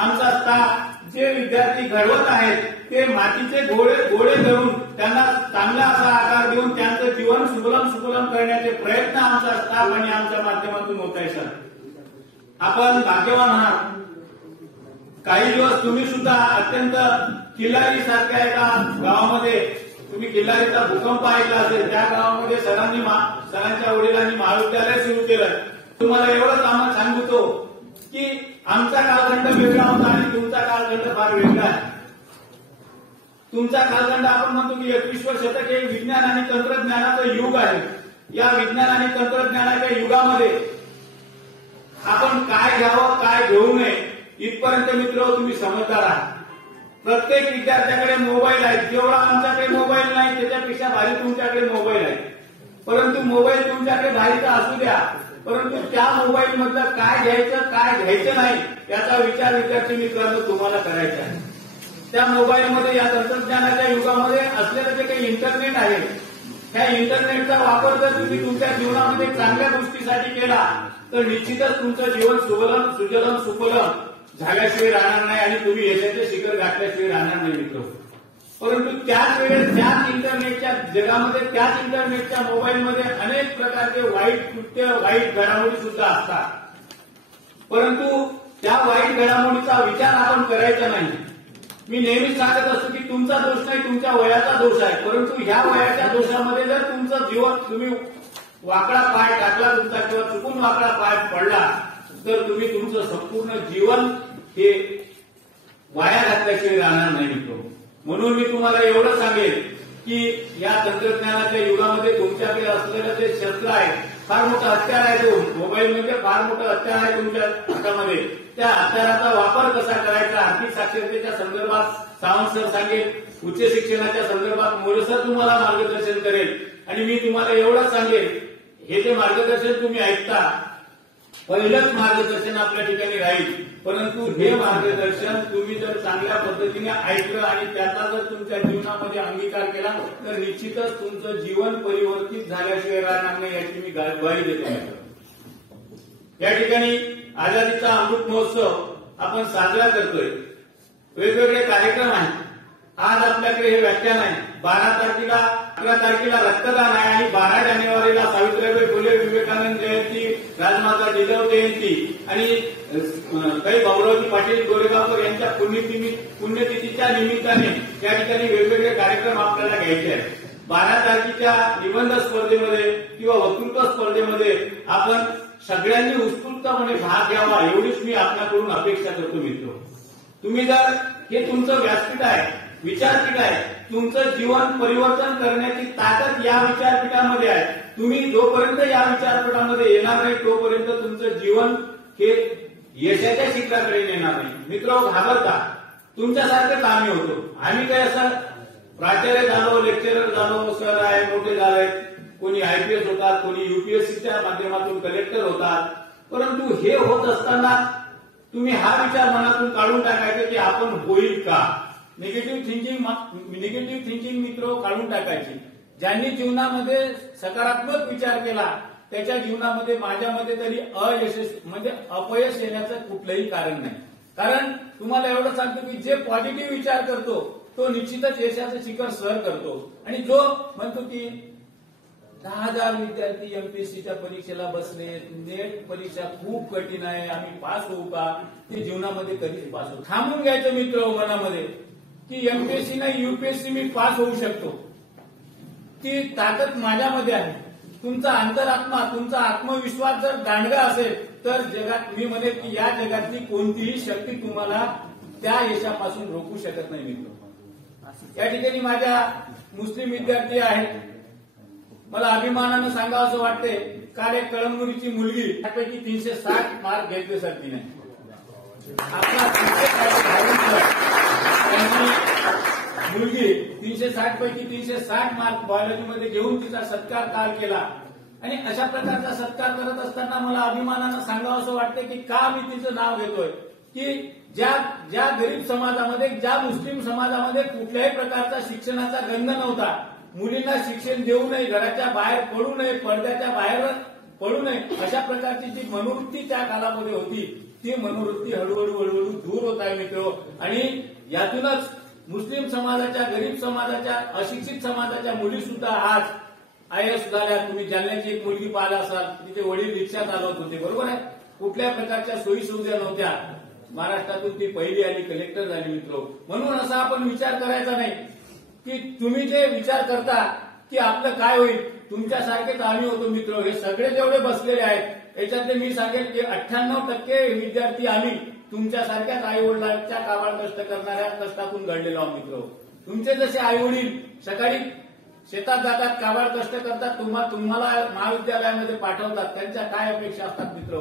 आमचा स्टाफ जे विद्यार्थी घडवत आहेत ते मातीचे गोळे करून त्यांना चांगला असा आकार देऊन त्यांचं जीवन सुगलम करण्याचे प्रयत्न आमचा स्टाफ आणि आमच्या माध्यमातून होत आहे. सर, आपण भाग्यवान आहात. काही दिवस तुम्ही सुद्धा अत्यंत किल्लारी सारख्या एका गावामध्ये, तुम्ही किल्लारीचा भूकंप ऐकला असेल, त्या गावामध्ये सरांच्या वडिलांनी महाविद्यालय सुरू केलं. तुम्हाला एवढंच आम्हाला सांगतो की आमचा कालखंड वेगळा होता आणि तुमचा कालखंड फार वेगळा आहे. तुमचा कालखंड आपण म्हणतो की 21वे शतक हे विज्ञान आणि तंत्रज्ञानाचं युग आहे. या विज्ञान आणि तंत्रज्ञानाच्या युगामध्ये आपण काय घ्यावं काय घेऊ नये इथपर्यंत मित्र तुम्ही समजदार आहात. प्रत्येक विद्यार्थ्याकडे मोबाईल आहे. जेवढा आमच्याकडे मोबाईल नाही त्याच्यापेक्षा भारी तुमच्याकडे मोबाईल आहे. परंतु मोबाईल तुमच्याकडे भारीचा असू द्या, परंतु त्या मोबाईल मधलं काय घ्यायचं काय घ्यायचं नाही याचा विचार विद्यार्थी मित्रांनो तुम्हाला करायचा आहे. त्या मोबाईलमध्ये या तंत्रज्ञानाच्या युगामध्ये असलेलं जे काही इंटरनेट आहे त्या इंटरनेटचा वापर जर तुम्ही तुमच्या जीवनामध्ये चांगल्या गोष्टीसाठी केला तर निश्चितच तुमचं जीवन सुजलम सुफलम झाल्याशिवाय राहणार नाही आणि तुम्ही यशाचे शिखर गाठल्याशिवाय राहणार नाही मित्र. परंतु त्याच वेळेस त्याच इंटरनेटच्या जगामध्ये त्याच इंटरनेटच्या मोबाईलमध्ये अनेक प्रकारचे वाईट कृत्य वाईट घडामोडी सुद्धा असतात. परंतु त्या वाईट घडामोडीचा विचार आपण करायचा नाही. मी नेहमीच सांगत असतो की तुमचा दोष नाही तुमच्या वयाचा दोष आहे. परंतु ह्या वयाच्या दोषामध्ये जर तुमचं जीवन तुम्ही वाकडा पाय टाकला तुमचा किंवा चुकून वाकडा पाय पडला तर तुम्ही तुमचं संपूर्ण जीवन हे वाया घातल्याशिवाय राहणार नाही मित्र. म्हणून मी तुम्हाला एवढं सांगेन की या तंत्रज्ञानाच्या युगामध्ये तुमच्याकडे असलेलं जे शस्त्र आहे फार मोठं हत्यार आहे. तो मोबाईल म्हणजे फार मोठं हत्यार आहे तुमच्या हातामध्ये. त्या हत्याराचा वापर कसा करायचा आर्थिक साक्षरतेच्या संदर्भात सावंत सर सांगेल, उच्च शिक्षणाच्या संदर्भात मोरे सर तुम्हाला मार्गदर्शन करेल. आणि मी तुम्हाला एवढंच सांगेन हे जे मार्गदर्शन तुम्ही ऐकता पहिलंच मार्गदर्शन आपल्या ठिकाणी राहील. परंतु हे मार्गदर्शन तुम्ही जर चांगल्या पद्धतीने ऐकलं आणि त्याचा जर तुमच्या जीवनामध्ये अंगीकार केला तर निश्चितच तुमचं जीवन परिवर्तित झाल्याशिवाय राहणार नाही याची मी ग्वाही देतो. या ठिकाणी आझादीचा अमृत महोत्सव आपण साजरा करतोय. वेगवेगळे कार्यक्रम आहेत. आज आपल्याकडे हे व्याख्यान आहे. 11 तारखेला रक्तदान आहे आणि 12 जानेवारीला सावित्रीबाई फुले विवेकानंद जयंती, राजमाता जिजाऊ जयंती आणि काही भाऊरावजी पाटील गोरेगावकर यांच्या पुण्यतिथीच्या निमित्ताने या ठिकाणी वेगवेगळे कार्यक्रम आपल्याला घ्यायचे आहेत. 12 तारखेच्या निबंध स्पर्धेमध्ये किंवा वक्तृत्व स्पर्धेमध्ये आपण सगळ्यांनी उत्स्फूर्तपणे भाग घ्यावा एवढीच मी आपल्याकडून अपेक्षा करतो मित्र. तुम्ही जर हे तुमचं व्यासपीठ आहे, विचारपीठ आहे, तुमचं जीवन परिवर्तन करण्याची ताकद या विचारपीठामध्ये आहे. तुम्ही जोपर्यंत या विचारपीठामध्ये येणार नाही तोपर्यंत तुमचं जीवन हे यशाच्या शिखराकडे येणार नाही. मित्र घाबरता तुमच्यासारखंच आम्ही होतो. आम्ही काय असं प्राचार्य झालो, लेक्चरर झालो, सर आहे, मोठे झाले, कोणी आयपीएस होतात, कोणी युपीएससीच्या माध्यमातून कलेक्टर होतात. परंतु हे होत असताना तुम्ही हा विचार मनातून काढून टाकायचा की आपण होईल का. निगेटिव्ह थिंकिंग मित्र काढून टाकायची. ज्यांनी जीवनामध्ये सकारात्मक विचार केला त्याच्या जीवनामध्ये माझ्यामध्ये तरी म्हणजे अपयश येण्याचं कुठलंही कारण नाही. कारण तुम्हाला एवढं सांगतो की जे पॉझिटिव्ह विचार करतो तो निश्चितच यशाचं शिखर सर करतो. आणि जो म्हणतो की 10,000 विद्यार्थी एमपीएससीच्या परीक्षेला बसले, नेट परीक्षा खूप कठीण आहे, आम्ही पास होऊ का, ते जीवनामध्ये कधीच पास होऊ. थांबून घ्यायचं मित्र मनामध्ये की एमपीएससी नाही युपीएससी मी पास होऊ शकतो. ती ताकद माझ्यामध्ये आहे. तुमचा अंतरात्मा तुमचा आत्मविश्वास जर दांडगा असेल तर जगात मी म्हणेन की या जगातली कोणतीही शक्ती तुम्हाला त्या यशापासून रोखू शकत नाही मित्र. या ठिकाणी माझ्या मुस्लिम विद्यार्थी आहेत. मला अभिमानानं सांगावं असं वाटते काल एक कळमनुरीची मुलगी त्यापैकी 360 मार्क घेतले सर तिने. आपला मुलगी 360 पैकी 360 मार्क बायोलॉजीमध्ये घेऊन तिचा सत्कार काल केला. आणि अशा प्रकारचा सत्कार करत असताना मला अभिमानानं सांगावं असं वाटतं की का मी तिचं नाव घेतोय की ज्या गरीब समाजामध्ये ज्या मुस्लिम समाजामध्ये कुठल्याही प्रकारचा शिक्षणाचा गंध नव्हता, मुलींना शिक्षण देऊ नये, घराच्या बाहेर पडू नये, पडद्याच्या बाहेर पडू नये, अशा प्रकारची जी मनोवृत्ती त्या काळामध्ये होती ती मनोवृत्ती हळूहळू दूर होत आहे मित्र. आणि यातूनच मुस्लिम समाजाच्या, गरीब समाजाच्या, अशिक्षित समाजाच्या मुली सुद्धा आज IAS झाल्या. तुम्ही जालन्याची एक मुलगी पाहिला असाल, तिचे वडील रिक्षा चालवत होते, बरोबर आहे. कुठल्या प्रकारच्या सोयी सुविधा नव्हत्या. महाराष्ट्रातून ती पहिली आली, कलेक्टर झाली मित्र. म्हणून असा आपण विचार करायचा नाही की तुम्ही जे विचार करता की आपलं काय होईल, तुमच्यासारखेच आम्ही होतो मित्र. हे सगळे जेवढे बसलेले आहेत याच्यातले मी सांगेन की 98% विद्यार्थी आम्ही तुमच्यासारख्याच आई वडिलांच्या काबाड कष्ट करणाऱ्या कष्टातून घडलेलो आहोत मित्र. तुमचे जसे आई वडील सकाळी शेतात जातात, काबाड कष्ट करतात, तुम्हाला महाविद्यालयामध्ये पाठवतात, त्यांच्या काय अपेक्षा असतात मित्र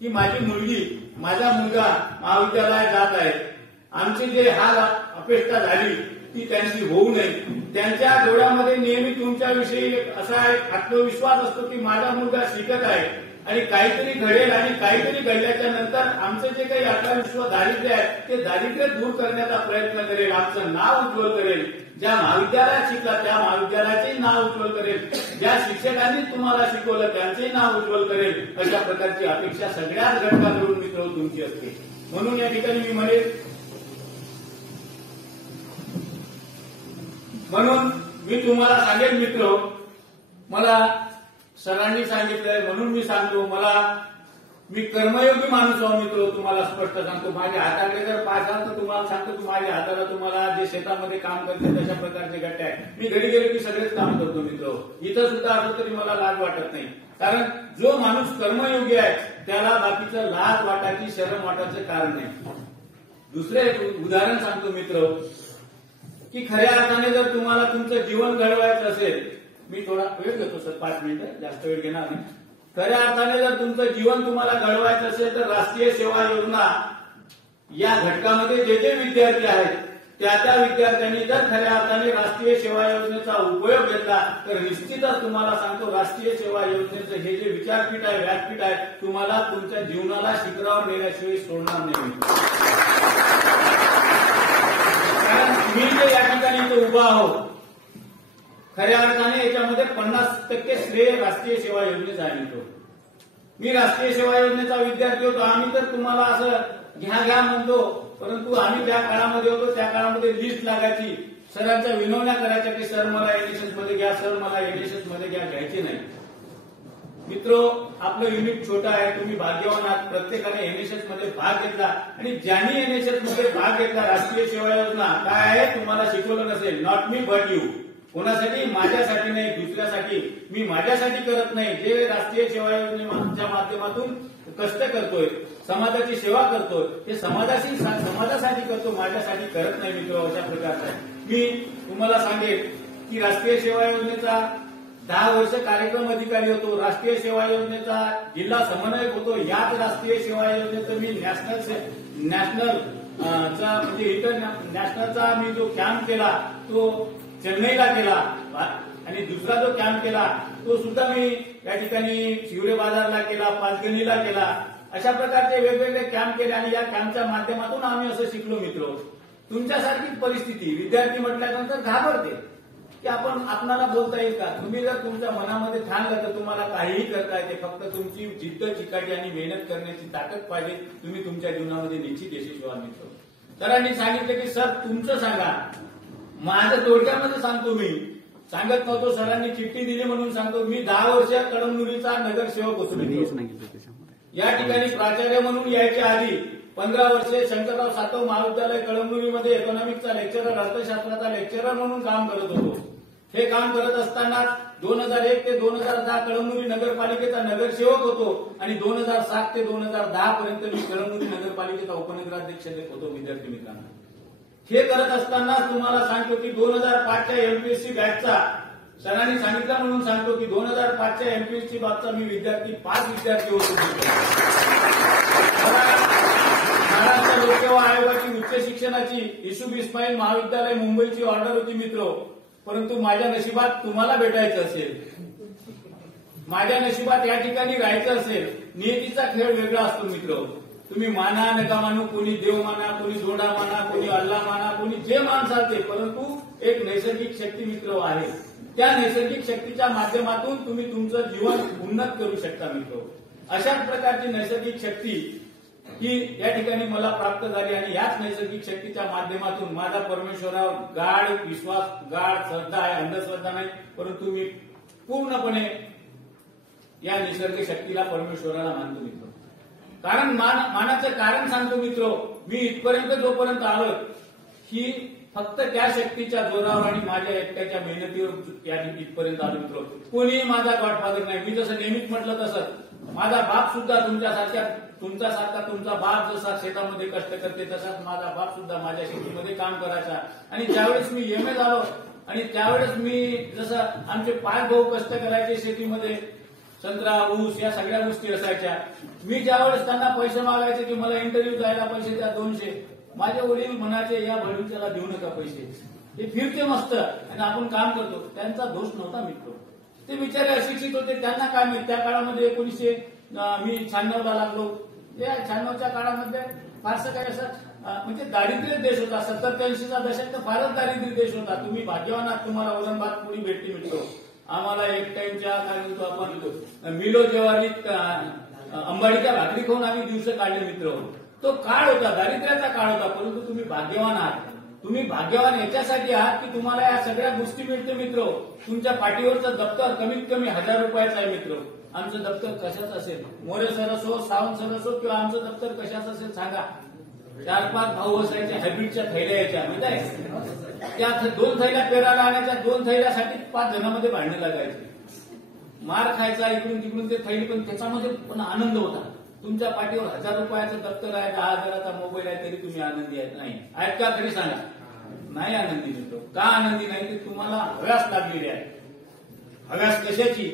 की माझी मुलगी, माझा मुलगा महाविद्यालयात जात आहे. आमची जे हाल अपेक्षा झाली ती त्यांची होऊ नये. त्यांच्या डोळ्यामध्ये नेहमी तुमच्याविषयी असा एक आत्मविश्वास असतो की माझा मुलगा शिकत आहे आणि काहीतरी घडेल आणि काहीतरी घडल्याच्या नंतर आमचं जे काही आत्मविश्वास दारिद्र्य आहे ते दारिद्र्य दूर करण्याचा प्रयत्न करेल, आमचं नाव उज्ज्वल करेल. ज्या महाविद्यालयात शिकला त्या महाविद्यालयाचे नाव उज्ज्वल करेल, ज्या शिक्षकांनी तुम्हाला शिकवलं त्यांचे नाव उज्ज्वल करेल. अशा प्रकारची अपेक्षा सगळ्याच घटकाकडून मित्र तुमची असते. म्हणून या ठिकाणी मी म्हणेन, म्हणून मी तुम्हाला सांगेन मित्र, मला सरांनी सांगितलंय म्हणून मी सांगतो, मी कर्मयोगी माणूस आहो मित्र. तुम्हाला स्पष्ट सांगतो, माझ्या हाताकडे जर पाहिजे तर तुम्हाला सांगतो की माझ्या हाताला तुम्हाला जे शेतामध्ये काम करते तशा प्रकारचे गट्टे आहे. मी घरी गेलो की सगळेच काम करतो मित्र. इथं सुद्धा असं तरी मला लाज वाटत नाही, कारण जो माणूस कर्मयोगी आहे त्याला बाकीचं लाज वाटायची, शरम वाटायचं कारण नाही. दुसरे उदाहरण सांगतो मित्र की खऱ्या अर्थाने जर तुम्हाला तुमचं जीवन घडवायचं असेल, मी थोडा वेळ घेतो सर, 5 मिनिटं, जास्त वेळ घेणार नाही. खऱ्या अर्थाने जर तुमचं जीवन तुम्हाला घडवायचं असेल तर राष्ट्रीय सेवा योजना या घटकामध्ये जे जे विद्यार्थी आहेत त्या विद्यार्थ्यांनी जर खऱ्या अर्थाने राष्ट्रीय सेवा योजनेचा उपयोग घेतला तर निश्चितच तुम्हाला सांगतो राष्ट्रीय सेवा योजनेचं हे जे विचारपीठ आहे, व्यासपीठ आहे, तुम्हाला तुमच्या जीवनाला शिखरावर नेल्याशिवाय सोडणार नाही. कारण मी जे या ठिकाणी इथे उभा आहोत, खऱ्या अर्थाने याच्यामध्ये 50% श्रेय राष्ट्रीय सेवा योजनेचा आहे. मी राष्ट्रीय सेवा योजनेचा विद्यार्थी होतो. आम्ही तर तुम्हाला असं घ्या म्हणतो, परंतु आम्ही ज्या काळामध्ये होतो त्या काळामध्ये लिस्ट लागायची, सरांच्या विनवण्या करायच्या की सर मला एनएसएस मध्ये घ्या, सर मला एनएसएस मध्ये घ्या, घ्यायचे नाही. मित्र, आपलं युनिट छोटं आहे, तुम्ही भाग्यवान आहात, प्रत्येकाने एनएसएस मध्ये भाग घेतला. आणि ज्यांनी एनएसएस मध्ये भाग घेतला, राष्ट्रीय सेवा योजना काय आहे तुम्हाला शिकवलं नसेल. Not me but you. कोणासाठी? माझ्यासाठी नाही, दुसऱ्यासाठी. मी माझ्यासाठी करत नाही. जे राष्ट्रीय सेवा योजनेच्या माध्यमातून कष्ट करतोय, समाजाची सेवा करतोय, ते समाजासाठी करतो, माझ्यासाठी करत नाही मित्र. अशा प्रकारचा आहे. मी तुम्हाला सांगेन की राष्ट्रीय सेवा योजनेचा 10 वर्ष कार्यक्रम अधिकारी होतो, राष्ट्रीय सेवा योजनेचा जिल्हा समन्वयक होतो. याच राष्ट्रीय सेवा योजनेचं मी नॅशनलचा म्हणजे इंटरनॅशनलचा मी जो कॅम्प केला तो चेन्नईला केला आणि दुसरा जो कॅम्प केला तो सुद्धा मी या ठिकाणी शिवरे बाजारला केला, पाचगणीला केला. अशा प्रकारचे वेगवेगळे कॅम्प केले आणि या कॅम्पच्या माध्यमातून आम्ही असं शिकलो मित्र. तुमच्यासारखीच परिस्थिती विद्यार्थी म्हटल्यानंतर घाबरते की आपणाला बोलता येईल का. तुम्ही जर तुमच्या मनामध्ये ठाणलं तर तुम्हाला काहीही करता येते. फक्त तुमची जिद्द, चिकाटी आणि मेहनत करण्याची ताकद पाहिजे. तुम्ही तुमच्या जीवनामध्ये निश्चित यशस्वी व्हाल मित्र. सरांनी सांगितलं की सर तुमचं सांगा, माझं थोडक्यामध्ये सांगतो. मी सांगत नव्हतो, सरांनी चिठ्ठी दिली म्हणून सांगतो. मी 10 वर्ष कळमनुरीचा नगरसेवक होतो. या ठिकाणी प्राचार्य म्हणून यायच्या आधी 15 वर्षे शंकरराव सातव महाविद्यालय कळमनुरीमध्ये इकॉनॉमिक्सचा लेक्चरर, अर्थशास्त्राचा लेक्चरर म्हणून काम करत होतो. हे काम करत असताना 2001 ते 2010 कळमनुरी नगरपालिकेचा नगरसेवक होतो आणि 2007 ते 2010 पर्यंत मी कळमनुरी नगरपालिकेचा उपनगराध्यक्ष होतो. विद्यार्थी मित्रांनो, हे करत असताना तुम्हाला सांगतो की 2005च्या एमपीएससी बॅचचा सरांनी सांगितलं म्हणून सांगतो की 2005च्या एमपीएससी बॅचचा मी 5 विद्यार्थी होतो. महाराष्ट्र लोकसेवा आयोगाची उच्च शिक्षणाची युसूफ इस्माईल महाविद्यालय मुंबईची ऑर्डर होती मित्र. परंतु माझ्या नशिबात तुम्हाला भेटायचं असेल, माझ्या नशिबात या ठिकाणी राहायचं असेल, नियतीचा खेळ वेगळा असतो मित्र. तुम्ही माना नका मानू, कोणी देव माना, कोणी जोडा माना, कोणी अल्लाह माना, कोणी जे मानसाल ते, परंतु एक नैसर्गिक शक्ती मित्र आहे. त्या नैसर्गिक शक्तीच्या माध्यमातून तुम्ही तुमचं जीवन उन्नत करू शकता मित्र. अशाच प्रकारची नैसर्गिक शक्ती ही या ठिकाणी मला प्राप्त झाली आणि याच नैसर्गिक शक्तीच्या माध्यमातून माझा परमेश्वरावर गाढ विश्वास, गाढ श्रद्धा आहे, अंधश्रद्धा नाही, परंतु मी पूर्णपणे या निसर्ग शक्तीला, परमेश्वराला मानतो मित्र. कारण मानाचं कारण सांगतो मित्र, मी इथपर्यंत जोपर्यंत आलो ही फक्त त्या शक्तीच्या जोरावर आणि माझ्या एकट्याच्या मेहनतीवर या इथपर्यंत आलो मित्र. कोणीही माझा गॉडफादर नाही. मी जसं नेहमीच म्हटलं तसं माझा बाप सुद्धा तुमच्यासारखा तुमचा बाप जसा शेतामध्ये कष्ट करते तसाच माझा बाप सुद्धा माझ्या शेतीमध्ये काम करायचा. आणि ज्यावेळेस मी एमए झालो आणि त्यावेळेस मी जसं आमचे 5 भाऊ कष्ट करायचे शेतीमध्ये, संत्रा, ऊस या सगळ्या गोष्टी असायच्या. मी ज्यावेळेस त्यांना पैसे मागायचे की मला इंटरव्ह्यू जायला पैसे द्या 200, माझे वडील म्हणायचे या भविष्याला देऊ नका पैसे, ते फिरते मस्त आणि आपण काम करतो. त्यांचा दोष नव्हता मित्र. ते बिचारे अशिक्षित होते, त्यांना काय माहित. त्या काळामध्ये मी 96ला लागलो. त्या 96च्या काळामध्ये फारसं काही असं म्हणजे दारिद्र्य देश होता. 70-80चा दशक तर फारच दारिद्र्य देश होता. तुम्ही भाग्यवान आहात, तुम्हाला वरण भात पुरी भेटली मित्र. आम्हाला एक टाइमच्या काय म्हणतो आपण मिलो जेवारीत अंबाडीच्या भाकरी खाऊन आम्ही दिवस काढले मित्र. तो काळ होता, दारिद्र्याचा काळ होता, परंतु तुम्ही भाग्यवान आहात. तुम्ही भाग्यवान याच्यासाठी आहात की तुम्हाला या सगळ्या गोष्टी मिळते मित्र. तुमच्या पाठीवरचं दप्तर कमीत कमी 1000 रुपयाचं आहे मित्र. आमचं दप्तर कशाचं असेल, मोरे सर असो, सावंत सर असो, किंवा आमचं दप्तर कशाचं असेल सांगा. 4-5 भाऊ असायचे, हॅबिटच्या थैल्या यायच्या माहिती आहे. त्या 2 थैल्या पेराला आणायच्या, 2 थैल्यासाठी 5 जणांमध्ये भांडणं लागायची. मार खायचा इकडून तिकडून ते थैली, पण त्याच्यामध्ये पण आनंद होता. तुमच्या पाठीवर 1000 रुपयाचं दप्तर आहे, 10,000चा मोबाईल आहे, तरी तुम्ही आनंदी आहेत नाही. आहेत का तरी सांगा. नाही आनंदी मित्र. का आनंदी नाही ते तुम्हाला हव्यास लागलेली आहे. हव्यास कशाची?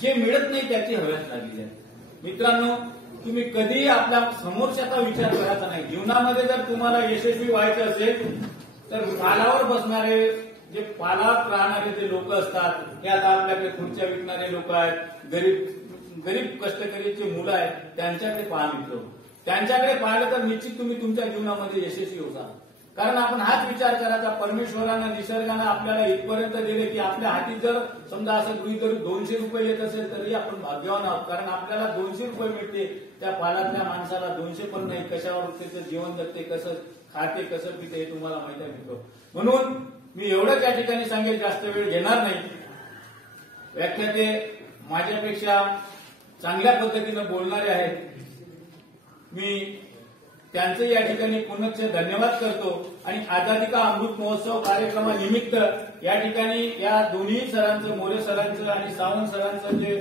जे मिळत नाही त्याची हव्यास लागलेली आहे. मित्रांनो, तुम्ही कधीही आपल्या समोरच्याचा विचार करायचा नाही. जीवनामध्ये जर तुम्हाला यशस्वी व्हायचं असेल तर पालावर बसणारे, जे पालावर राहणारे जे लोक असतात, हे आता आपल्याकडे खुर्च्या विकणारे लोक आहेत, गरीब कष्टकरीचे मुलं आहेत, त्यांच्याकडे पहा मित्र. त्यांच्याकडे पाहिलं तर निश्चित तुम्ही तुमच्या जीवनामध्ये यशस्वी होता. कारण आपण हाच विचार करायचा, परमेश्वरानं, निसर्गानं आपल्याला इथपर्यंत दिले की आपल्या हाती जर समजा असं गृहीत धरून 200 रुपये येत असेल तरी आपण भाग्यवान आहोत. कारण आपल्याला 200 रुपये मिळते. त्या पालातल्या माणसाला 200 पण नाही. कशावर त्याचं जीवन जगते, कसं खाते, कसं पिते हे तुम्हाला माहिती आहे मित्र. म्हणून मी एवढं त्या ठिकाणी सांगेल, जास्त वेळ घेणार नाही. व्याख्याते माझ्यापेक्षा चांगल्या पद्धतीनं बोलणारे आहेत. मी त्यांचे या ठिकाणी पुनश्च धन्यवाद करतो. आणि आझादी का अमृत महोत्सव कार्यक्रमानिमित्त या ठिकाणी या दोन्ही सरांचं, मोरे सरांचं आणि सावंत सरांचं जे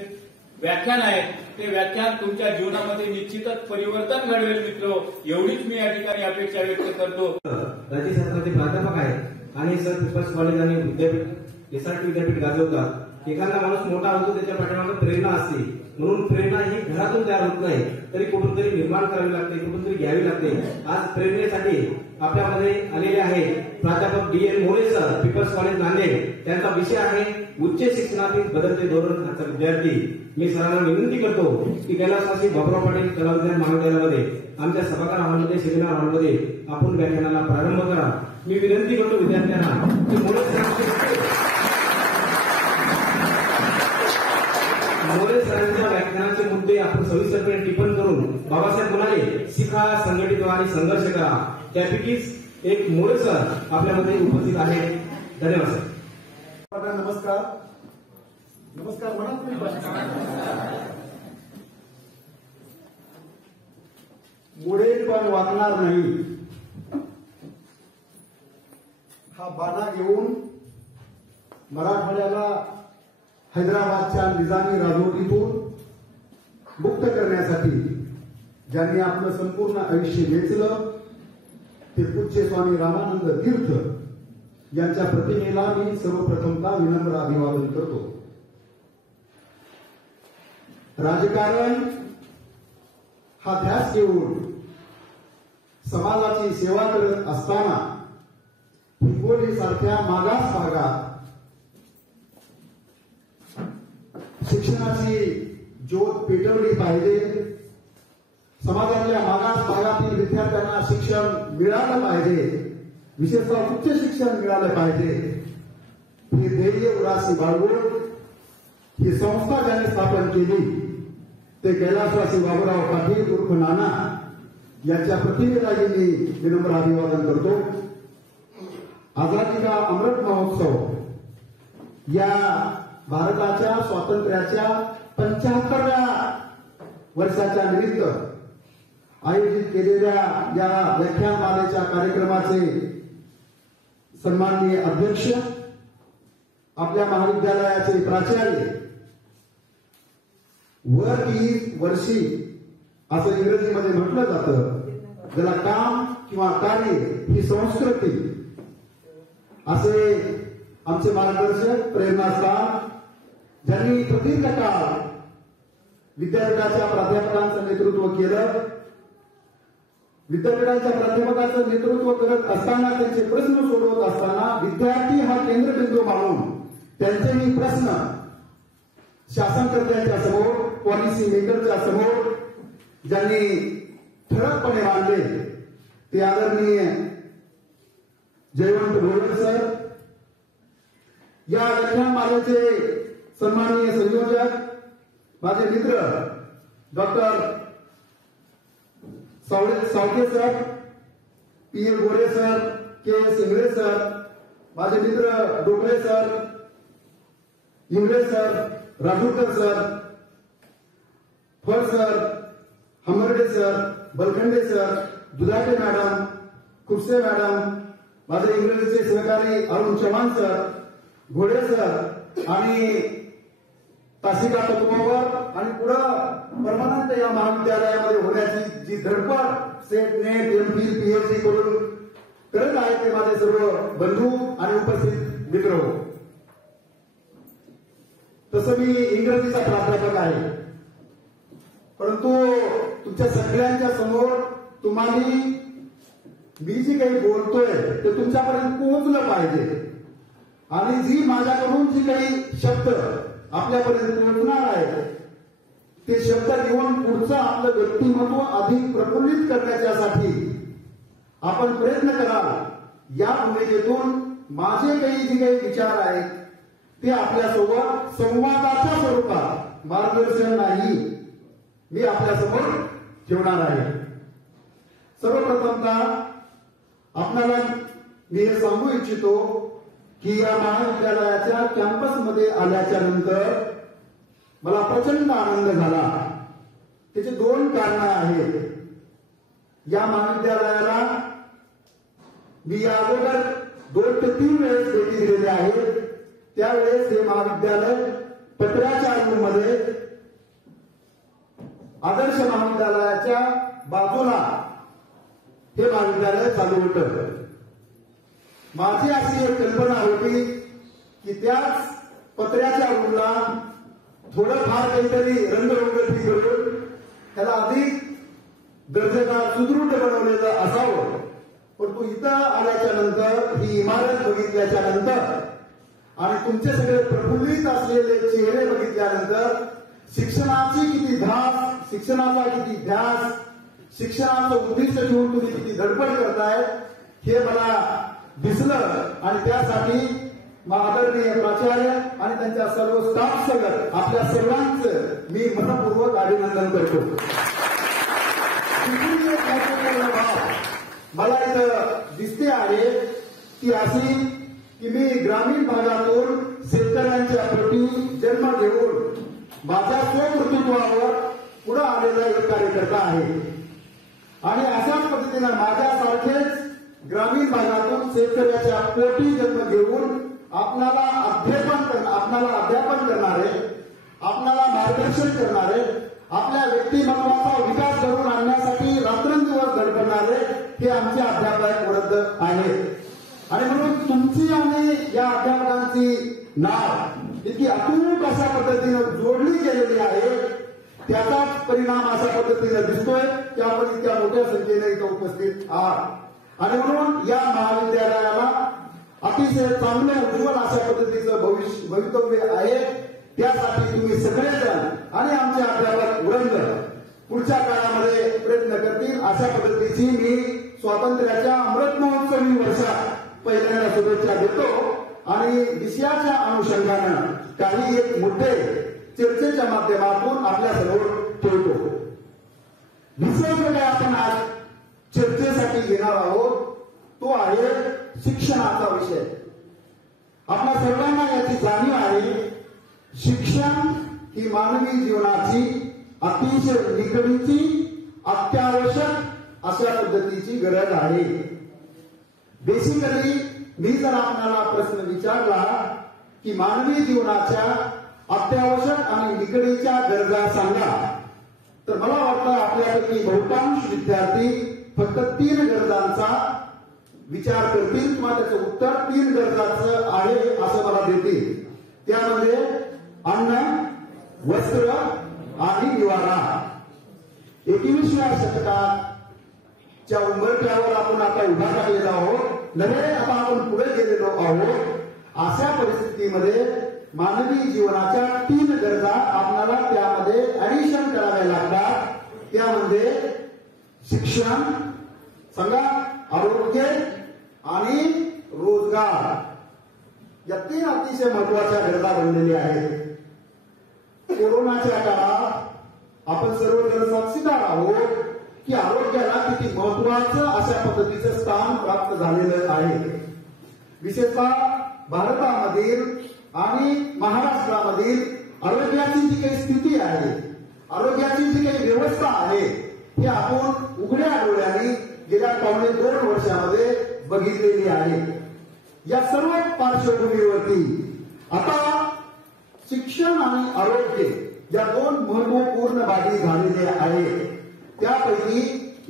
व्याख्यान आहे ते व्याख्यान तुमच्या जीवनामध्ये निश्चितच परिवर्तन घडवेल मित्र. एवढीच मी या ठिकाणी अपेक्षा व्यक्त करतो. राज्य शासनाचे प्राध्यापक आहेत आणि सर पीपल्स कॉलेज आणि विद्यापीठ, एसआरटी विद्यापीठ गाजवतात. एखादा माणूस मोठा होतो त्याच्या पाठीमागे प्रेरणा असते. म्हणून प्रेरणा ही घरातून तयार होत नाही, तरी कुठूनतरी निर्माण करावी लागते, कुठूनतरी घ्यावी लागते. आज प्रेरणेसाठी आपल्यामध्ये आलेले आहेत प्राध्यापक DN More sir, People's College Nanded. त्यांचा विषय आहे उच्च शिक्षणातील बदलते धोरण खालचा विद्यार्थी. मी सरांना विनंती करतो की कैलासवासी बाबुराव पाटील कला विज्ञान महाविद्यालयामध्ये आमच्या सभागार हॉलमध्ये, सेमिनार हॉलमध्ये आपण व्याख्यानाला प्रारंभ करा. मी विनंती करतो विद्यार्थ्यांना की मोरे सरांच्या व्याख्यानाचे मुद्दे आपण सविस्तरपणे टिप्पण करून बाबासाहेब म्हणाले शिका, संघटित व्हा आणि संघर्ष करा. त्यापैकीच एक मोरे सर आपल्यामध्ये उपस्थित आहेत. धन्यवाद सर. नमस्कार. नमस्कार म्हणा. मुळे पण वागणार नाही हा बाणा घेऊन मराठवाड्याला हैदराबादच्या निजामी राजवटीतून मुक्त करण्यासाठी ज्यांनी आपलं संपूर्ण आयुष्य वेचलं ते पूज्य स्वामी रामानंद तीर्थ यांच्या प्रतिमेला मी सर्वप्रथमतः विनम्र अभिवादन करतो. राजकारण हा ध्यास घेऊन समाजाची सेवा करत असताना हिंगोली सारख्या मागास भागात शिक्षणाची ज्योत पेटवली पाहिजे. समाजातल्या मागास भागातील विद्यार्थ्यांना शिक्षण मिळालं पाहिजे, विशेषतः उच्च शिक्षण मिळालं पाहिजे. हे ध्येय उरासी बाळगून ही संस्था ज्यांनी स्थापन केली ते कैलासवासी बाबूराव पाटील उर्फ नाना यांच्या प्रतिनिधीलाही मी विनम्र अभिवादन करतो. आझादी का अमृत महोत्सव या भारताच्या स्वातंत्र्याच्या 75व्या वर्षाच्या निमित्त आयोजित केलेल्या या व्याख्यानमालेच्या कार्यक्रमाचे सन्माननीय अध्यक्ष, आपल्या महाविद्यालयाचे प्राचार्य, वर्क इज वर्षी असं इंग्रजीमध्ये म्हटलं जातं, ज्याला काम किंवा कार्य ही संस्कृती, असे आमचे मार्गदर्शक प्रेरणास्थान, ज्यांनी प्रदीर्घ काळ विद्यापीठाच्या प्राध्यापकांचं नेतृत्व केलं. विद्यापीठाच्या प्राध्यापकांचं नेतृत्व करत असताना, त्यांचे प्रश्न सोडवत असताना विद्यार्थी हा केंद्रबिंदू मानून त्यांचेही प्रश्न शासनकर्त्यांच्या समोर, पॉलिसी मेकरच्या समोर ज्यांनी ठळकपणे मांडले ते आदरणीय जयवंत भोयर सर, या व्याख्यानमालेचे सन्माननीय संयोजक माझे मित्र doctor Savke sir, P. L. Gore sir, K. S. Ingle sir, माझे मित्र Dokle sir, Ingle sir, Rajurkar sir, Phad sir, Hambarde sir, Balkhande sir, Dudhate madam, Khupse madam, माझे इंग्रजीचे सहकारी अरुण चव्हाण सर, घोडे सर आणि तासिका तत्वावर आणि पुढं परमनंट या महाविद्यालयामध्ये होण्याची जी धडपड सेट, नेट, एमफिल, पीएचडी करून करत आहे ते माझे सर्व बंधू आणि उपस्थित मित्र. तसं मी इंग्रजीचा प्राध्यापक आहे, परंतु तुमच्या सगळ्यांच्या समोर तुम्हाला मी जी काही बोलतोय ते तुमच्यापर्यंत पोहोचलं पाहिजे आणि जी माझ्याकडून जी काही शब्द आपल्यापर्यंत पोहोचणार आहे ते शब्द घेऊन पुढचं आपलं व्यक्तिमत्व अधिक प्रफुल्लित करण्यासाठी आपण प्रयत्न कराल. या भूमिकेतून माझे काही जे काही विचार आहेत ते आपल्यासोबत संवादाच्या स्वरूपात, मार्गदर्शन नाही, मी आपल्यासमोर ठेवणार आहे. सर्वप्रथमतः आपल्याला मी हे सांगू इच्छितो की या महाविद्यालयाच्या कॅम्पसमध्ये आल्याच्या नंतर मला प्रचंड आनंद झाला. त्याचे दोन कारण आहेत. या महाविद्यालयाला मी या अगोदर 2 ते 3 वेळेस भेटी दिलेल्या आहेत. त्यावेळेस हे महाविद्यालय पत्र्याच्या रूममध्ये आदर्श महाविद्यालयाच्या बाजूला हे महाविद्यालय चालू होतं. माझी अशी एक कल्पना होती की त्याच पत्र्याच्या रूमला थोडंफार काहीतरी रंगरंगती करून त्याला अधिक दर्जेदार सुदृढ बनवलेलं असावं. परंतु इथं आल्याच्या नंतर, ही इमारत बघितल्याच्या नंतर आणि तुमचे सगळे प्रफुल्लित असलेले चेहरे बघितल्यानंतर शिक्षणाची किती धास, शिक्षणाचा किती ध्यास, शिक्षणाचं उद्दिष्ट ठेवून तुम्ही किती धडपड करताय हे मला दिसलं आणि त्यासाठी आदरणीय प्राचार्य आणि त्यांच्या सर्व स्टाफ सगळं आपल्या सर्वांचं मी मनपूर्वक अभिनंदन करतो. मला इथं दिसते आहे ती अशी की मी ग्रामीण भागातून शेतकऱ्यांच्या पोटी जन्म घेऊन माझ्या स्वकर्तृत्वावर पुढे आलेला एक कार्यकर्ता आहे आणि अशाच पद्धतीनं माझ्यासारखेच ग्रामीण भागातून शेतकऱ्याच्या पोटी जन्म घेऊन आपल्याला अध्यापन करणारे, आपल्याला मार्गदर्शन करणारे, आपल्या व्यक्तिमत्वाचा विकास करून आणण्यासाठी रात्रंदिवस धडपडणारे हे आमचे अध्यापक वर्ग आहेत. आणि म्हणून तुमची आणि या अध्यापकांची नाव इतकी अतूट अशा पद्धतीनं जोडली गेलेली आहे. त्याचाच परिणाम अशा पद्धतीने दिसतोय की आपण इतक्या मोठ्या संख्येने इथं उपस्थित आहात. आणि म्हणून या महाविद्यालयाला अतिशय चांगलं उज्ज्वल अशा पद्धतीचं भवितव्य आहे. त्यासाठी तुम्ही सगळेजण आणि आमचे अध्यापक वृंद पुढच्या काळामध्ये प्रयत्न करतील अशा पद्धतीची मी स्वातंत्र्याच्या अमृत महोत्सवी वर्षात पहिल्यांदा शुभेच्छा देतो आणि विषयाच्या अनुषंगानं काही एक मुद्दे चर्चेच्या माध्यमातून आपल्या समोर ठेवतो. विषय काय आपण आज चर्चेसाठी घेणार आहोत तो आहे शिक्षणाचा विषय. आपल्या सर्वांना याची जाणीव आहे, शिक्षण ही मानवी जीवनाची अतिशय निकडीची अत्यावश्यक अशा पद्धतीची गरज आहे. बेसिकली मी जर आपल्याला प्रश्न विचारला की मानवी जीवनाच्या अत्यावश्यक आणि निकडीच्या गरजा सांगा, तर मला वाटतं आपल्यापैकी बहुतांश विद्यार्थी फक्त 3 गरजांचा विचार करतील किंवा त्याचं उत्तर 3 गरजांचं आहे असं मला देतील. त्यामध्ये अन्न, वस्त्र आणि निवारा. 21व्या शतकाच्या उंबरठ्यावर आपण आता उभा राहिलेलो आहोत, नव्हे आता आपण पुढे गेलेलो आहोत. अशा परिस्थितीमध्ये मानवी जीवनाच्या 3 गरजा आपल्याला त्यामध्ये ऍडिशन कराव्या लागतात. त्यामध्ये शिक्षण, सांगा, आरोग्य आणि रोजगार या 3 अतिशय महत्वाच्या गरजा बनलेल्या आहेत. कोरोनाच्या काळात आपण सर्वजण साक्षीदार आहोत की आरोग्याला किती महत्वाचं अशा पद्धतीचं स्थान प्राप्त झालेलं आहे. विशेषतः भारतामधील आणि महाराष्ट्रामधील आरोग्याची जी काही स्थिती आहे, आरोग्याची जी काही व्यवस्था आहे, हे आपण उघड्या डोळ्यांनी गेल्या 2.5 वर्षामध्ये बघितलेली आहे. या सर्व पार्श्वभूमीवरती आता शिक्षण आणि आरोग्य या 2 महत्वपूर्ण बाबी झालेल्या आहेत. त्यापैकी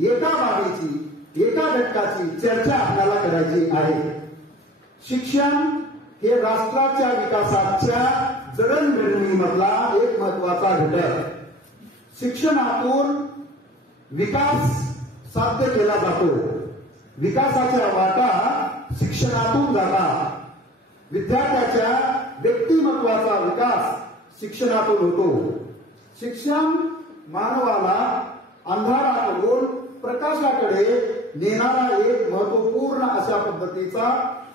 एका बाबीची, एका घटकाची चर्चा आपल्याला करायची आहे. शिक्षण हे राष्ट्राच्या विकासाच्या जडणघडणीमधला एक महत्वाचा घटक. शिक्षणातून विकास साध्य केला जातो. विकासाच्या वाटा शिक्षणातून जातात. विद्यार्थ्याच्या व्यक्तिमत्वाचा विकास शिक्षणातून होतो. शिक्षण मानवाला अंधाराकडून प्रकाशाकडे नेणारा एक महत्वपूर्ण अशा पद्धतीचा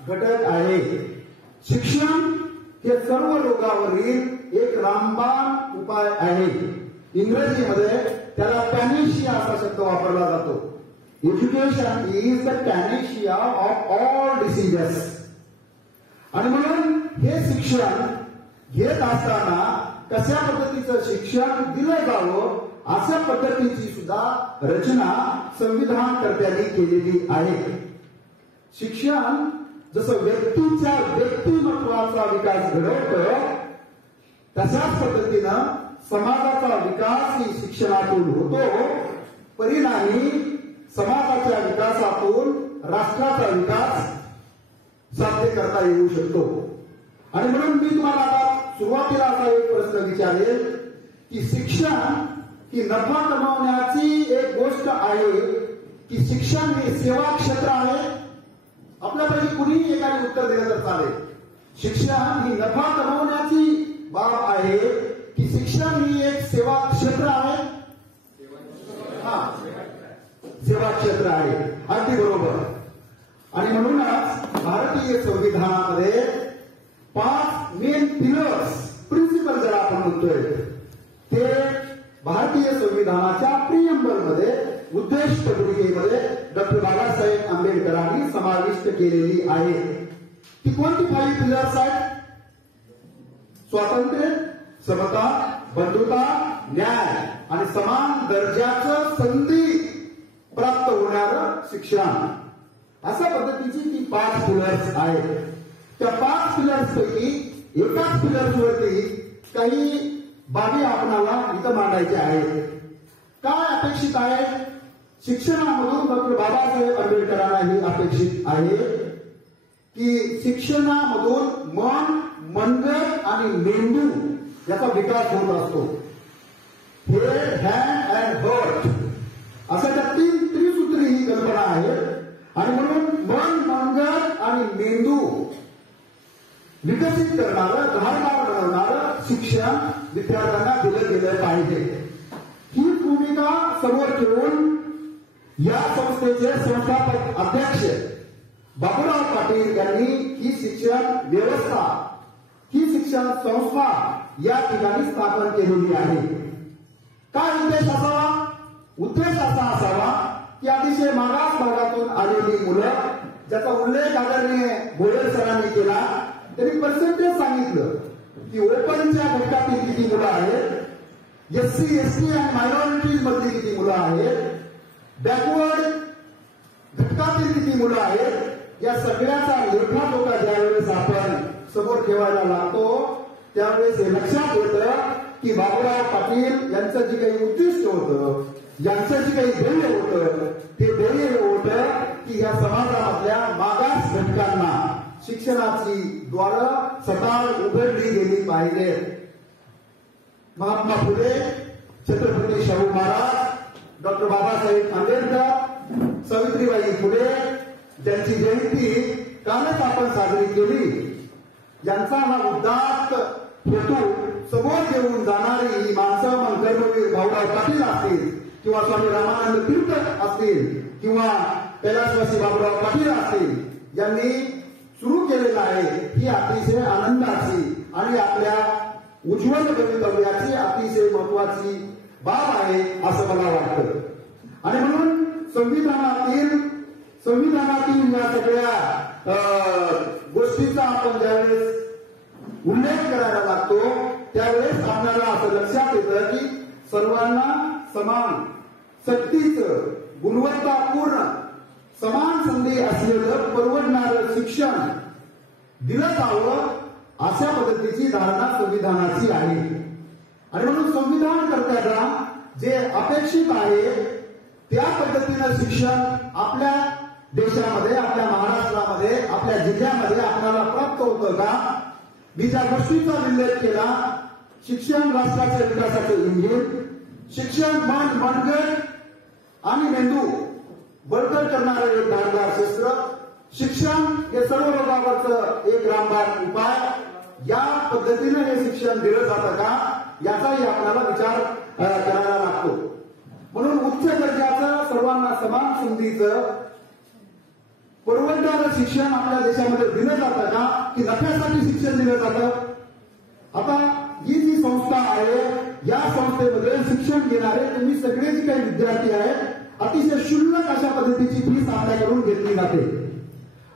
घटक आहे. शिक्षण हे सर्व रोगावरील एक रामबाण उपाय आहे. इंग्रजीमध्ये त्याला पॅनेशिया असा शब्द वापरला जातो. Education is the panacea of all diseases. आणि म्हणून हे शिक्षण घेत असताना कशा पद्धतीचं शिक्षण दिलं जावं अशा पद्धतीची सुद्धा रचना संविधानकर्त्यांनी केलेली आहे. शिक्षण जसं व्यक्तीच्या व्यक्तिमत्वाचा विकास घडवतं, तशाच पद्धतीनं समाजाचा विकास ही शिक्षणातून होतो. परिणामी समाजाच्या विकासातून राष्ट्राचा विकास साध्य करता येऊ शकतो. आणि म्हणून मी तुम्हाला आता सुरुवातीला असा एक प्रश्न विचारेल की शिक्षण ही नफा कमावण्याची एक गोष्ट आहे की शिक्षण हे सेवा क्षेत्र आहे? आपल्यापैकी कुणीही एकाने उत्तर दिलं तर चालेल. शिक्षण ही नफा कमावण्याची बाब आहे की शिक्षण ही एक सेवा क्षेत्र आहे? सेवा क्षेत्र आहे. अगदी बरोबर. आणि म्हणूनच भारतीय संविधानामध्ये 5 मेन पिलर्स, प्रिन्सिपल जर आपण म्हणतोय, ते भारतीय संविधानाच्या प्रिएम्बल मध्ये, उद्देश पत्रिकेमध्ये डॉक्टर बाबासाहेब आंबेडकरांनी समाविष्ट केलेली आहे. ती कोणती 5 पिलर्स आहेत? स्वातंत्र्य, समता, बंधुता, न्याय आणि समान दर्जाचं संधी प्राप्त होणारं शिक्षण, अशा पद्धतीची ती 5 पिलर्स आहेत. त्या 5 पिलर्स पैकी एकाच पिलर्सवरती काही बाबी आपणाला इथं मांडायच्या आहेत. काय अपेक्षित आहे शिक्षणामधून? डॉक्टर बाबासाहेब आंबेडकरांना ही अपेक्षित आहे की शिक्षणामधून मन, मनगट आणि मेंदू याचा विकास होत असतो. हेड, हँड अँड हर्ट अशा त्या 3 त्रिसूत्री ही कल्पना आहे. आणि म्हणून मन, मनगट आणि मेंदू विकसित करणारं, धारदार बनवणारं शिक्षण विद्यार्थ्यांना दिलं गेलं पाहिजे. ही भूमिका समोर ठेवून या संस्थेचे संस्थापक अध्यक्ष बाबूराव पाटील यांनी ही शिक्षण व्यवस्था, ही शिक्षण संस्था या ठिकाणी स्थापन केलेली आहे. काय उद्देश असावा? उद्देश असा असावा की अतिशय मागास भागातून आलेली मुलं, ज्याचा उल्लेख आदरणीय भोयर सरांनी केला. त्यांनी पर्सेंटेज सांगितलं की ओपनच्या घटकातील किती मुलं आहेत, SC, ST आणि मायनॉरिटीज मधली किती मुलं आहेत, बॅकवर्ड घटकातील किती मुलं आहेत. या सगळ्याचा लेखाजोखा ज्यावेळेस आपण समोर ठेवायला लागतो त्यावेळेस हे लक्षात येतं की बाबूराव पाटील यांचं जे काही उद्दिष्ट होतं, यांचं जे काही ध्येय होतं, ते ध्येय होतं की या समाजामधल्या मागास घटकांना शिक्षणाची द्वारं सताळ उघडली गेली पाहिजेत. महात्मा फुले, छत्रपती शाहू महाराज, डॉक्टर बाबासाहेब आंबेडकर, सावित्रीबाई फुले ज्यांची जयंती कालच आपण साजरी केली, ज्यांचा हा उदात्त हेतू समोर घेऊन जाणारी ही माणसं मग कर्मवीर भाऊराव पाटील असतील किंवा स्वामी रामानंद तीर्थ असतील किंवा कैलासवासी बाबूराव पाटील असतील, यांनी सुरू केलेलं आहे ही अतिशय आनंदाची आणि आपल्या उज्ज्वल भवितव्याची अतिशय महत्वाची बाब आहे असं मला वाटतं. आणि म्हणून संविधानातील या सगळ्या गोष्टीचा आपण ज्यावेळेस उल्लेख करायला लागतो त्यावेळेस आपल्याला असं लक्षात येतं की सर्वांना समान सक्तीचं, गुणवत्तापूर्ण, समान संधी असलेलं परवडणारं शिक्षण दिलं जावं अशा पद्धतीची धारणा संविधानाची आहे. आणि म्हणून संविधान कर्त्याला जे अपेक्षित आहे त्या पद्धतीनं शिक्षण आपल्या देशामध्ये, आपल्या महाराष्ट्रामध्ये, आपल्या जिल्ह्यामध्ये आपल्याला प्राप्त होतं का? मी ज्या गोष्टीचा उल्लेख केला, शिक्षण राष्ट्राच्या विकासाचं इंजिन, शिक्षण मन, मनगट आणि मेंदू बळकट करणारं एक धारदार शस्त्र, शिक्षण हे सर्व रोगावरचं एक रामबाण उपाय. या पद्धतीने हे शिक्षण दिलं जातं का याचाही आपल्याला विचार करायला लागतो. म्हणून उच्च दर्जाचं, सर्वांना समान संधीचं, परवडणारं शिक्षण आपल्या देशामध्ये दिलं जातं का की नफ्यासाठी शिक्षण दिलं जातं? आता ही जी संस्था आहे या संस्थेमध्ये शिक्षण घेणारे तुम्ही सगळे जे काही विद्यार्थी आहेत अतिशय क्षुल्लक अशा पद्धतीची फीस आपल्याकडून घेतली जाते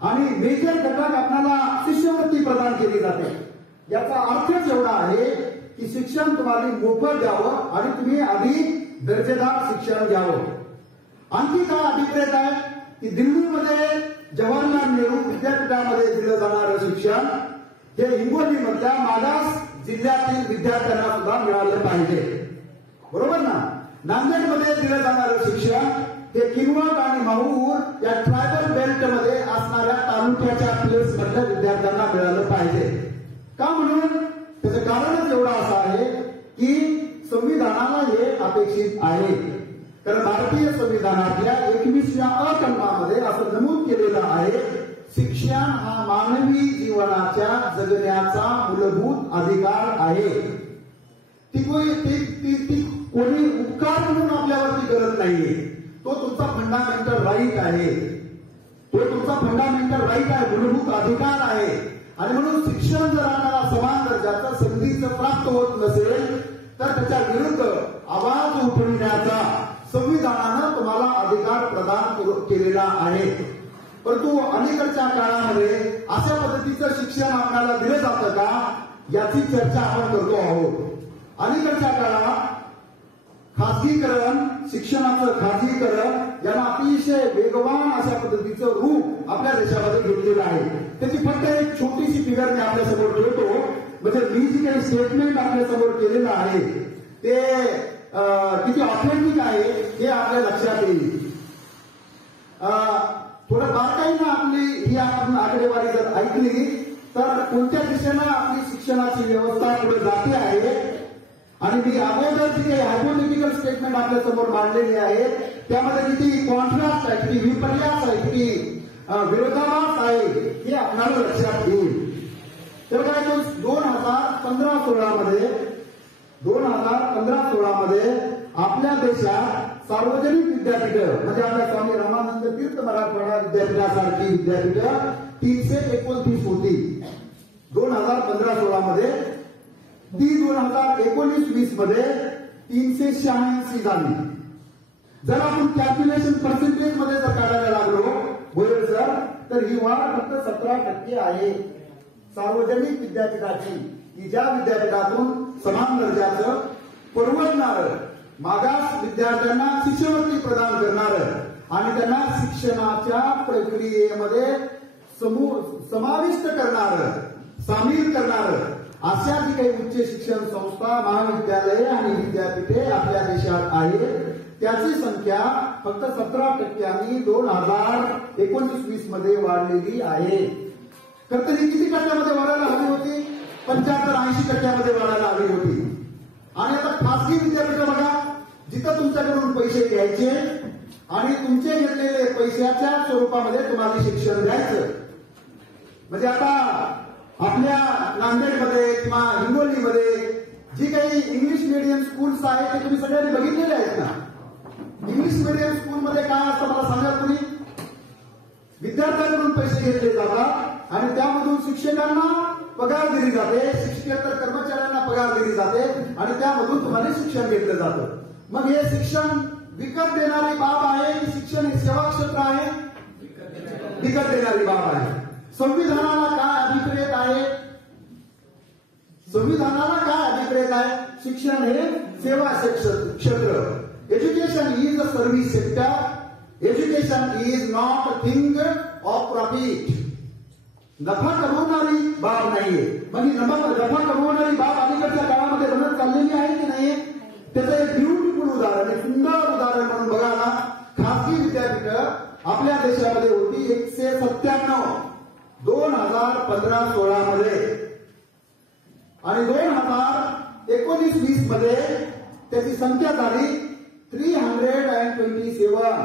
आणि मेजर घटक आपल्याला शिष्यवृत्ती प्रदान केली जाते. याचा अर्थच एवढा आहे की शिक्षण तुम्हाला मोफत द्यावं आणि तुम्ही आधी दर्जेदार शिक्षण घ्यावं. आणखी काय अभिप्रेत आहे की दिल्लीमध्ये जवाहरलाल नेहरू विद्यापीठामध्ये दिलं जाणारं शिक्षण हे हिंगोलीमधल्या मागास जिल्ह्यातील विद्यार्थ्यांना सुद्धा मिळालं पाहिजे. बरोबर ना? नांदेडमध्ये दिलं जाणारं शिक्षण हे किनवट आणि माहूर या ट्रायबल बेल्टमध्ये असणाऱ्या तालुक्याच्या प्लेस मधल्या विद्यार्थ्यांना मिळालं पाहिजे. का म्हणून? त्याचं कारणच एवढं असं आहे की संविधानाला हे अपेक्षित आहे. कारण भारतीय संविधानातल्या 21व्या कलमामध्ये असं नमूद केलेलं आहे, शिक्षण हा मानवी जीवनाच्या जगण्याचा मूलभूत अधिकार आहे. ती कोणी उपकार म्हणून आपल्यावरती करत नाहीये, तो तुमचा फंडामेंटल राईट आहे, तो तुमचा फंडामेंटल राईट आहे, मूलभूत अधिकार आहे. आणि म्हणून शिक्षण जर आपल्याला समान दर्जाचं, संधीचं प्राप्त होत नसेल तर त्याच्या विरुद्ध आवाज उठविण्याचा संविधानानं तुम्हाला अधिकार प्रदान केलेला आहे. परंतु अलीकडच्या काळामध्ये अशा पद्धतीचं शिक्षण आपल्याला दिलं जातं का याची चर्चा आपण करतो आहोत. अलीकडच्या काळात खासगीकरण, शिक्षणाचं खासगीकरण याला अतिशय वेगवान अशा पद्धतीचं रूप आपल्या देशामध्ये घेतलेलं आहे. त्याची फक्त एक छोटीशी फिगर मी आपल्यासमोर ठेवतो, म्हणजे मी जी काही स्टेटमेंट आपल्यासमोर केलेलं आहे ते किती ऑथेंटिक आहे हे आपल्या लक्षात येईल. थोडं बारकाईनं आपली ही आपण आकडेवारी जर ऐकली तर कोणत्या दिशेनं आपली शिक्षणाची व्यवस्था पुढे जाते आहे. आणि मी अगोदर जी काही हायपोथेटिकल स्टेटमेंट आपल्या समोर मांडलेली आहे त्यामध्ये किती कॉन्ट्रास्ट आहे, किती विपर्यास आहे, किती विरोधाभास आहे हे आपल्याला लक्षात येईल. तेव्हा 2015-16 मध्ये आपल्या देशात सार्वजनिक विद्यापीठ म्हणजे आपल्या स्वामी रामानंद तीर्थ मराठवाडा विद्यापीठासारखी विद्यापीठ 329 होती 2015-16 मध्ये. ती 2019-20 मध्ये 386 झाली. जर आपण कॅल्क्युलेशन पर्सेंटेज मध्ये जर काढायला लागलो बोलेल सर, तर ही वाढ फक्त 17% आहे सार्वजनिक विद्यापीठाची, की ज्या विद्यापीठातून समान दर्जाचं परवडणार मागास विद्यार्थ्यांना शिष्यवृत्ती प्रदान करणार आणि त्यांना शिक्षणाच्या प्रक्रियेमध्ये समाविष्ट करणार, सामील करणार अशा जी काही उच्च शिक्षण संस्था, महाविद्यालये आणि विद्यापीठे आपल्या देशात आहेत त्याची संख्या फक्त 17% 2019-20 मध्ये वाढलेली आहे. खरं तर ही किती टक्क्यामध्ये वाढायला हवी होती? 75-80% वाढायला हवी होती. आणि आता खासगी विद्यापीठ बघा, जिथं तुमच्याकडून पैसे घ्यायचे आणि तुमचे घेतलेले पैशाच्या स्वरूपामध्ये तुम्हाला शिक्षण द्यायचं. म्हणजे आता आपल्या नांदेडमध्ये किंवा हिंगोलीमध्ये जी काही इंग्लिश मिडियम स्कूल्स आहेत ते तुम्ही सगळ्यांनी बघितलेले आहेत ना. इंग्लिश मिडियम स्कूलमध्ये काय असतं मला सांगा तुम्ही? विद्यार्थ्यांकडून पैसे घेतले जातात आणि त्यामधून शिक्षकांना पगार दिली जाते, शिक्षकेतर कर्मचाऱ्यांना पगार दिली जाते आणि त्यामधून तुम्हाला शिक्षण घेतलं जातं. मग हे शिक्षण विकत देणारी बाब आहे की शिक्षण हे सेवा क्षेत्र आहे? विकत देणारी बाब आहे. संविधानाला काय अभिप्रेत आहे? संविधानाला काय अभिप्रेत आहे? शिक्षण हे सेवा क्षेत्र. Education is a service sector. Education is not a thing of profit. नफा कमवणारी बाब नाहीये. म्हणजे नफा कमवणारी बाब अलीकडच्या काळामध्ये बनत चाललेली आहे की नाही? त्याचं एक ब्युटिफुल उदाहरण, एक सुंदर उदाहरण म्हणून बघा ना, खासगी विद्यापीठ आपल्या देशामध्ये होती 197 2015-16 मध्ये आणि 2019-20 मध्ये त्याची संख्या झाली 327.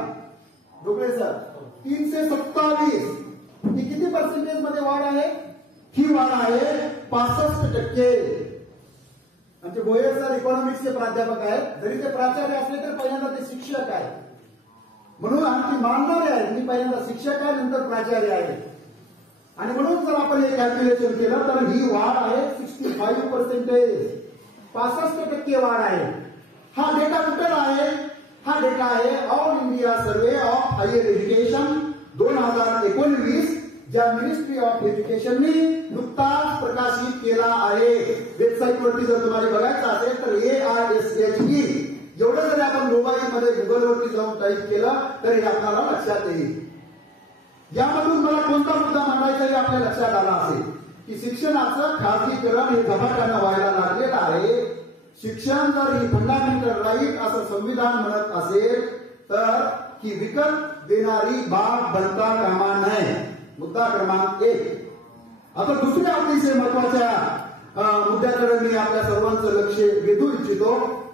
डोकळे सर 327. ही किती पर्सेंटेज मध्ये वाढ आहे? ही वाढ आहे 65%. म्हणजे गोयल सर इकॉनॉमिक्सचे प्राध्यापक आहेत, जरी ते प्राचार्य असले तर पहिल्यांदा ते शिक्षक आहेत, म्हणून आणखी मानणारे आहेत. मी पहिल्यांदा शिक्षक आहे, नंतर प्राचार्य आहे. आणि म्हणून जर आपण हे कॅल्क्युलेशन केलं तर ही वाढ आहे 65%. 65% वाढ आहे. हा डेटा कुठे आहे? हा डेटा आहे All India Survey of higher Education 2019, ज्या मिनिस्ट्री ऑफ एज्युकेशनने नुकताच प्रकाशित केला आहे. वेबसाईटवरती जर तुम्हाला बघायचं असेल तर AISHE जेवढं जरी आपण मोबाईलमध्ये गुगलवरती जाऊन टाईप केलं तरी आपल्याला लक्षात येईल. यामधून मला कोणता मुद्दा मांडायचा हे आपल्या लक्षात आला असेल की शिक्षणाचं खासगीकरण हे झपाट्यानं व्हायला लागलेलं आहे. शिक्षण जर ही फंडामेंटल राईट असं संविधान म्हणत असेल तर ही विकत देणारी बाब बनता कामा नये. मुद्दा क्रमांक 1. आता दुसऱ्या अतिशय महत्वाच्या मुद्द्याकडे मी आपल्या सर्वांचं लक्ष वेधू इच्छितो.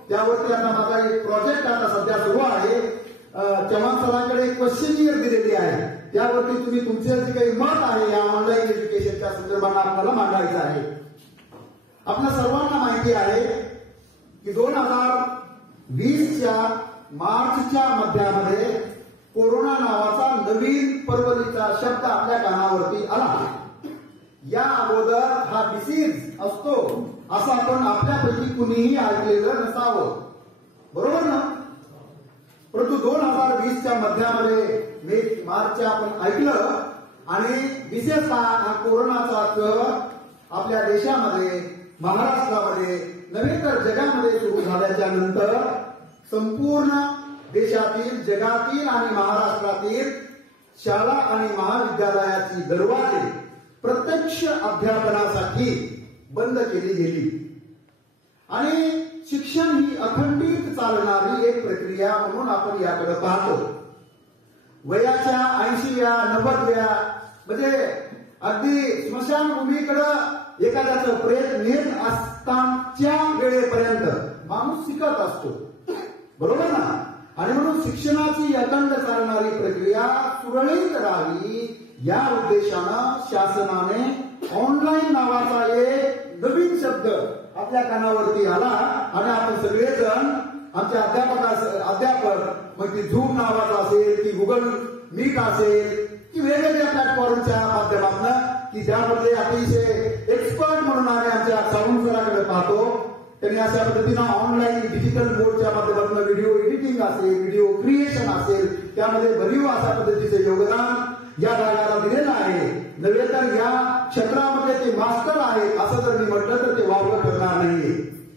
त्यावरती आता माझा एक प्रोजेक्ट आता सध्या सुरू आहे. चव्हाण सरांकडे एक क्वेश्चनियर दिलेली आहे. त्यावरती तुम्ही तुमचे जे काही मत आहे या ऑनलाईन एज्युकेशनच्या संदर्भात आपल्याला मांडायचं आहे. आपल्या सर्वांना माहिती आहे की 2020च्या मार्चच्या मध्यामध्ये कोरोना नावाचा नवीन परवलीचा शब्द आपल्या कानावरती आला. या अगोदर हा डिसीज असतो असं आपण आपल्यापैकी कुणीही ऐकलेलं नसावं, बरोबर ना? परंतु 2020च्या मध्यामध्ये मार्चच्या आपण ऐकलं आणि विशेषतः हा कोरोनाचा कहर आपल्या देशामध्ये, महाराष्ट्रामध्ये नव्हे तर जगामध्ये सुरू झाल्याच्या नंतर संपूर्ण देशातील, जगातील आणि महाराष्ट्रातील शाळा आणि महाविद्यालयाची दरवाजे प्रत्यक्ष अध्यापनासाठी बंद केली गेली आणि शिक्षण ही अखंडित चालणारी एक प्रक्रिया म्हणून आपण याकडे पाहतो. वयाच्या 80व्या 90व्या म्हणजे अगदी स्मशानभूमीकडे एखाद्याचं प्रेत नेत असतानाच्या वेळेपर्यंत माणूस शिकत असतो, बरोबर ना? आणि म्हणून शिक्षणाची अखंड चालणारी प्रक्रिया सुरळीत राहावी या उद्देशानं शासनाने ऑनलाईन नावाचा एक नवीन शब्द आपल्या कानावरती आला आणि आपण सगळेजण आमच्या अध्यापक मग ती झूम नावाचा असेल की गुगल मीट असेल की वेगवेगळ्या प्लॅटफॉर्मच्या माध्यमातून की ज्यामध्ये अतिशय एक्सपर्ट म्हणून आम्ही आमच्या सावंत सरांकडे पाहतो. त्यांनी अशा पद्धतीनं ऑनलाईन डिजिटल बोर्डच्या माध्यमातून व्हिडिओ एडिटिंग असेल, व्हिडिओ क्रिएशन असेल, त्यामध्ये भरीव अशा पद्धतीचे योगदान या भागाला दिलेलं आहे. नव्हे तर या क्षेत्रामध्ये ते मास्टर आहेत असं जर मी म्हटलं तर ते वावगं ठरणार नाही.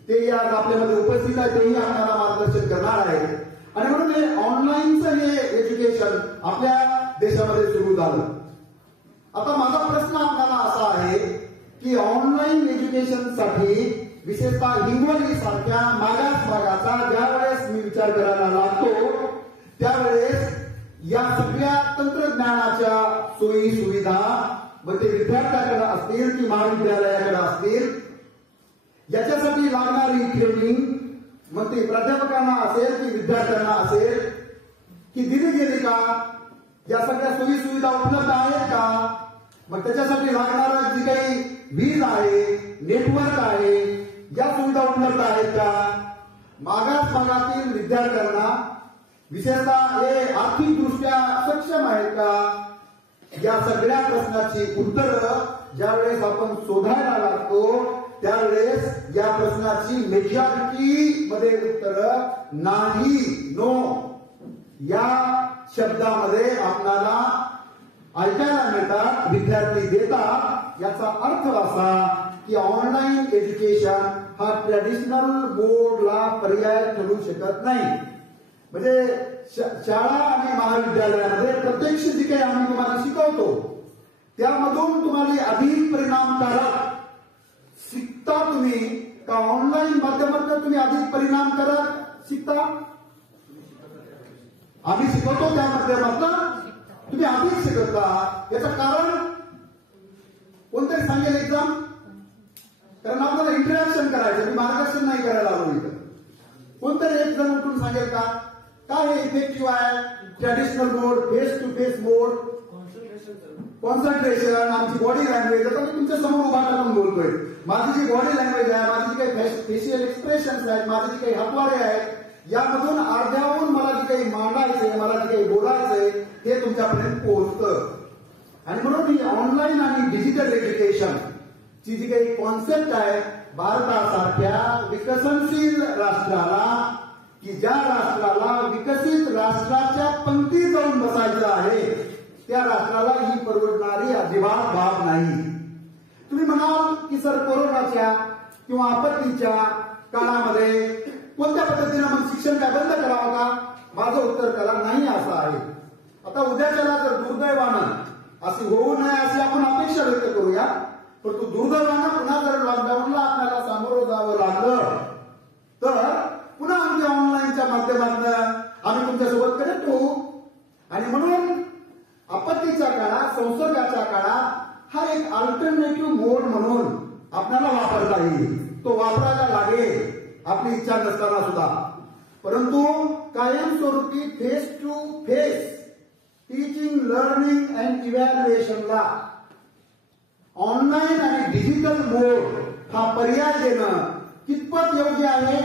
ते या आपल्यामध्ये उपस्थित आहे, तेही आपल्याला मार्गदर्शन करणार आहेत. आणि म्हणून हे ऑनलाईनचं हे एज्युकेशन आपल्या देशामध्ये सुरू झालं. आता माझा प्रश्न आपल्याला असा आहे की ऑनलाईन एज्युकेशनसाठी विशेषतः हिंगोली सारख्या मागास भागाचा ज्यावेळेस मी विचार करायला लागतो त्यावेळेस या सगळ्या तंत्रज्ञानाच्या सोयी सुविधा मग ते विद्यार्थ्याकडे असतील की महाविद्यालयाकडे असतील, याच्यासाठी लागणारी ट्रेनिंग मग ते प्राध्यापकांना असेल की विद्यार्थ्यांना असेल की दिली गेली का? या सगळ्या सोयी सुविधा उपलब्ध आहेत का? मग त्याच्यासाठी लागणारा जी काही वीज आहे, नेटवर्क आहे, या सुविधा उपलब्ध आहेत का? मागास भागातील विद्यार्थ्यांना विशेषतः हे आर्थिकदृष्ट्या सक्षम आहेत का? या सगळ्या प्रश्नाची उत्तरं ज्यावेळेस आपण शोधायला लागतो त्यावेळेस या प्रश्नाची मेजॉरिटी मध्ये उत्तर नाही, नो या शब्दामध्ये आपल्याला ऐकायला मिळतात, विद्यार्थी देतात. याचा अर्थ असा की ऑनलाईन एज्युकेशन हा ट्रॅडिशनल बोर्डला पर्याय ठरू शकत नाही. म्हणजे शाळा आणि महाविद्यालयामध्ये प्रत्यक्ष जी काही आम्ही तुम्हाला शिकवतो त्यामधून तुम्हाला अधिक परिणामकारक शिकता तुम्ही का ऑनलाईन माध्यमातून तुम्ही अधिक परिणामकारक शिकता? आम्ही शिकवतो त्या माध्यमातून तुम्ही अधिक शिकता. याचं कारण कोणतरी सांगेल एक्झाम, कारण आपल्याला इंटरॅक्शन करायचं, मी मार्गदर्शन नाही करायला आलो इथं. कोणतरी एक जण उठून सांगेल का काय हे इफेक्टिव्ह आहे? Traditional mode, face to face mode, concentration, आमची बॉडी लँग्वेज. आता मी तुमच्या समोर उभा करून बोलतोय, माझी जी बॉडी लँग्वेज आहे, माझी जी काही फेशियल एक्सप्रेशन आहेत, माझे जे काही हातवारे आहेत, यामधून अर्ध्याहून मला जे काही मांडायचंय, मला जे काही बोलायचंय ते तुमच्यापर्यंत पोहोचतं. आणि म्हणून ही ऑनलाईन आणि डिजिटल एज्युकेशन ची जी काही कॉन्सेप्ट आहे, भारतासारख्या विकसनशील राष्ट्राला की ज्या राष्ट्राला विकसित राष्ट्राच्या पंक्तीत जाऊन बसायचं आहे त्या राष्ट्राला ही परवडणारी अजिबात बाब नाही. तुम्ही म्हणाल की सर कोरोनाच्या किंवा आपत्तीच्या काळामध्ये कोणत्या पद्धतीनं मग शिक्षण काय बंद करावं का? माझं उत्तर त्याला नाही असं आहे. आता उद्याच्याला जर दुर्दैवानं अशी होऊ नये अशी आपण अपेक्षा व्यक्त करूया, परंतु दुर्दैवानं पुन्हा जर लॉकडाऊनला आपल्याला सामोरं जावं लागलं तर पुन्हा आमच्या ऑनलाईनच्या माध्यमातून आम्ही तुमच्यासोबत कनेक्ट होऊ. आणि म्हणून आपत्तीच्या काळात, संसर्गाच्या काळात हा एक अल्टरनेटिव्ह मोड म्हणून आपल्याला वापरता येईल, तो वापरायला लागेल आपली इच्छा नसताना सुद्धा. परंतु कायमस्वरूपी face to face teaching, learning and इव्हॅल्युएशनला ऑनलाईन आणि डिजिटल मोड हा पर्याय देणं कितपत योग्य आहे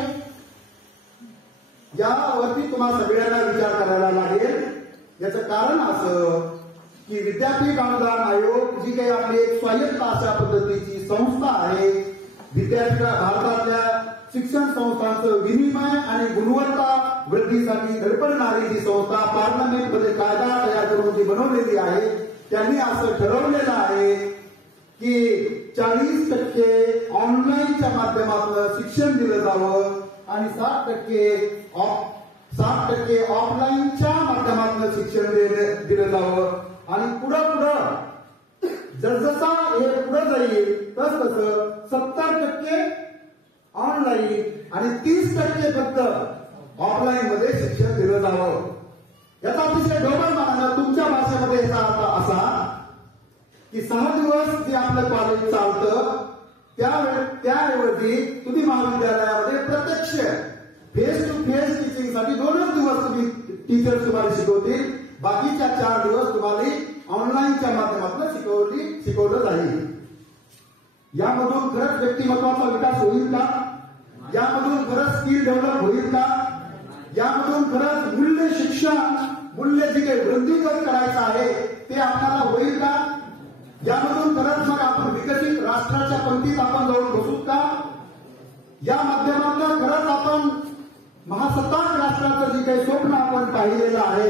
यावरती तुम्हाला सगळ्यांना विचार करायला लागेल. याचं कारण असं की विद्यापीठ अनुदान आयोग जी काही आपली एक स्वायत्त अशा पद्धतीची संस्था आहे, भारतातल्या शिक्षण संस्थांचं विनिमय आणि गुणवत्ता वृद्धीसाठी धडपडणारी जी संस्था पार्लमेंटमध्ये कायदा तयार करून जी बनवलेली आहे, त्यांनी असं ठरवलेलं आहे की 40% ऑनलाईनच्या माध्यमातून शिक्षण दिलं जावं आणि 60% ऑफलाईनच्या माध्यमातून शिक्षण दिलं जावं. आणि पुढं जसजसा हे पुढे जाईल तस 70% ऑनलाईन आणि 30% फक्त ऑफलाईन मध्ये शिक्षण दिलं जावं. याचा अतिशय ढोबळ मानानं तुमच्या भाषेमध्ये याचा अर्थ असा की 6 दिवस जे आपलं कॉलेज चालतं त्याऐवजी तुम्ही महाविद्यालयामध्ये प्रत्यक्ष फेस टू फेस टीचिंग साठी 2च दिवस तुम्ही टीचर तुम्हाला शिकवतील, बाकीच्या 4 दिवस तुम्हाला ऑनलाईनच्या माध्यमातून शिकवलं जाईल. यामधून खरंच व्यक्तिमत्वाचा विकास होईल का? यामधून खरंच स्किल डेव्हलप होईल का? यामधून खरंच मूल्य शिक्षण, मूल्य जे काही वृद्धिंगत करायचं आहे ते आपल्याला होईल का? यामधून खरंच मग आपण विकसित राष्ट्राच्या पंक्तीत आपण जाऊन बसू का? या माध्यमातून खरंच आपण महासत्ताक राष्ट्राचं जे काही स्वप्न आपण पाहिलेलं आहे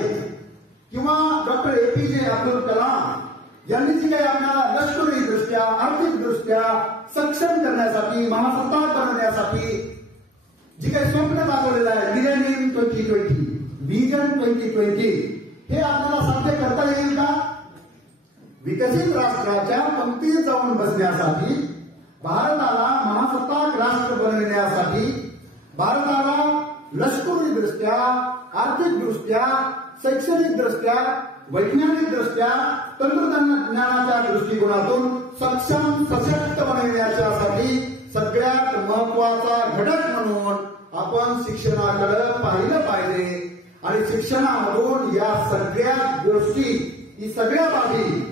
किंवा डॉक्टर APJ अब्दुल कलाम यांनी जी काही आपल्याला लष्करी दृष्ट्या आर्थिक दृष्ट्या सक्षम करण्यासाठी महासत्ताक बनवण्यासाठी जी काही स्वप्न दाखवलेलं आहे मिलेनियम 2020 व्हिजन 2020 हे आपल्याला साध्य करता येईल का? विकसित राष्ट्राच्या पंक्तीत जाऊन बसण्यासाठी भारताला महासत्ताक राष्ट्र बनविण्यासाठी भारताला लष्करी दृष्ट्या आर्थिक दृष्ट्या शैक्षणिक दृष्ट्या वैज्ञानिक दृष्ट्या तंत्रज्ञानाच्या दृष्टिकोनातून सक्षम सशक्त बनविण्यासाठी सगळ्यात महत्वाचा घटक म्हणून आपण शिक्षणाकडे पाहिलं पाहिजे आणि शिक्षणामधून या सगळ्या गोष्टी ही सगळ्या बाबी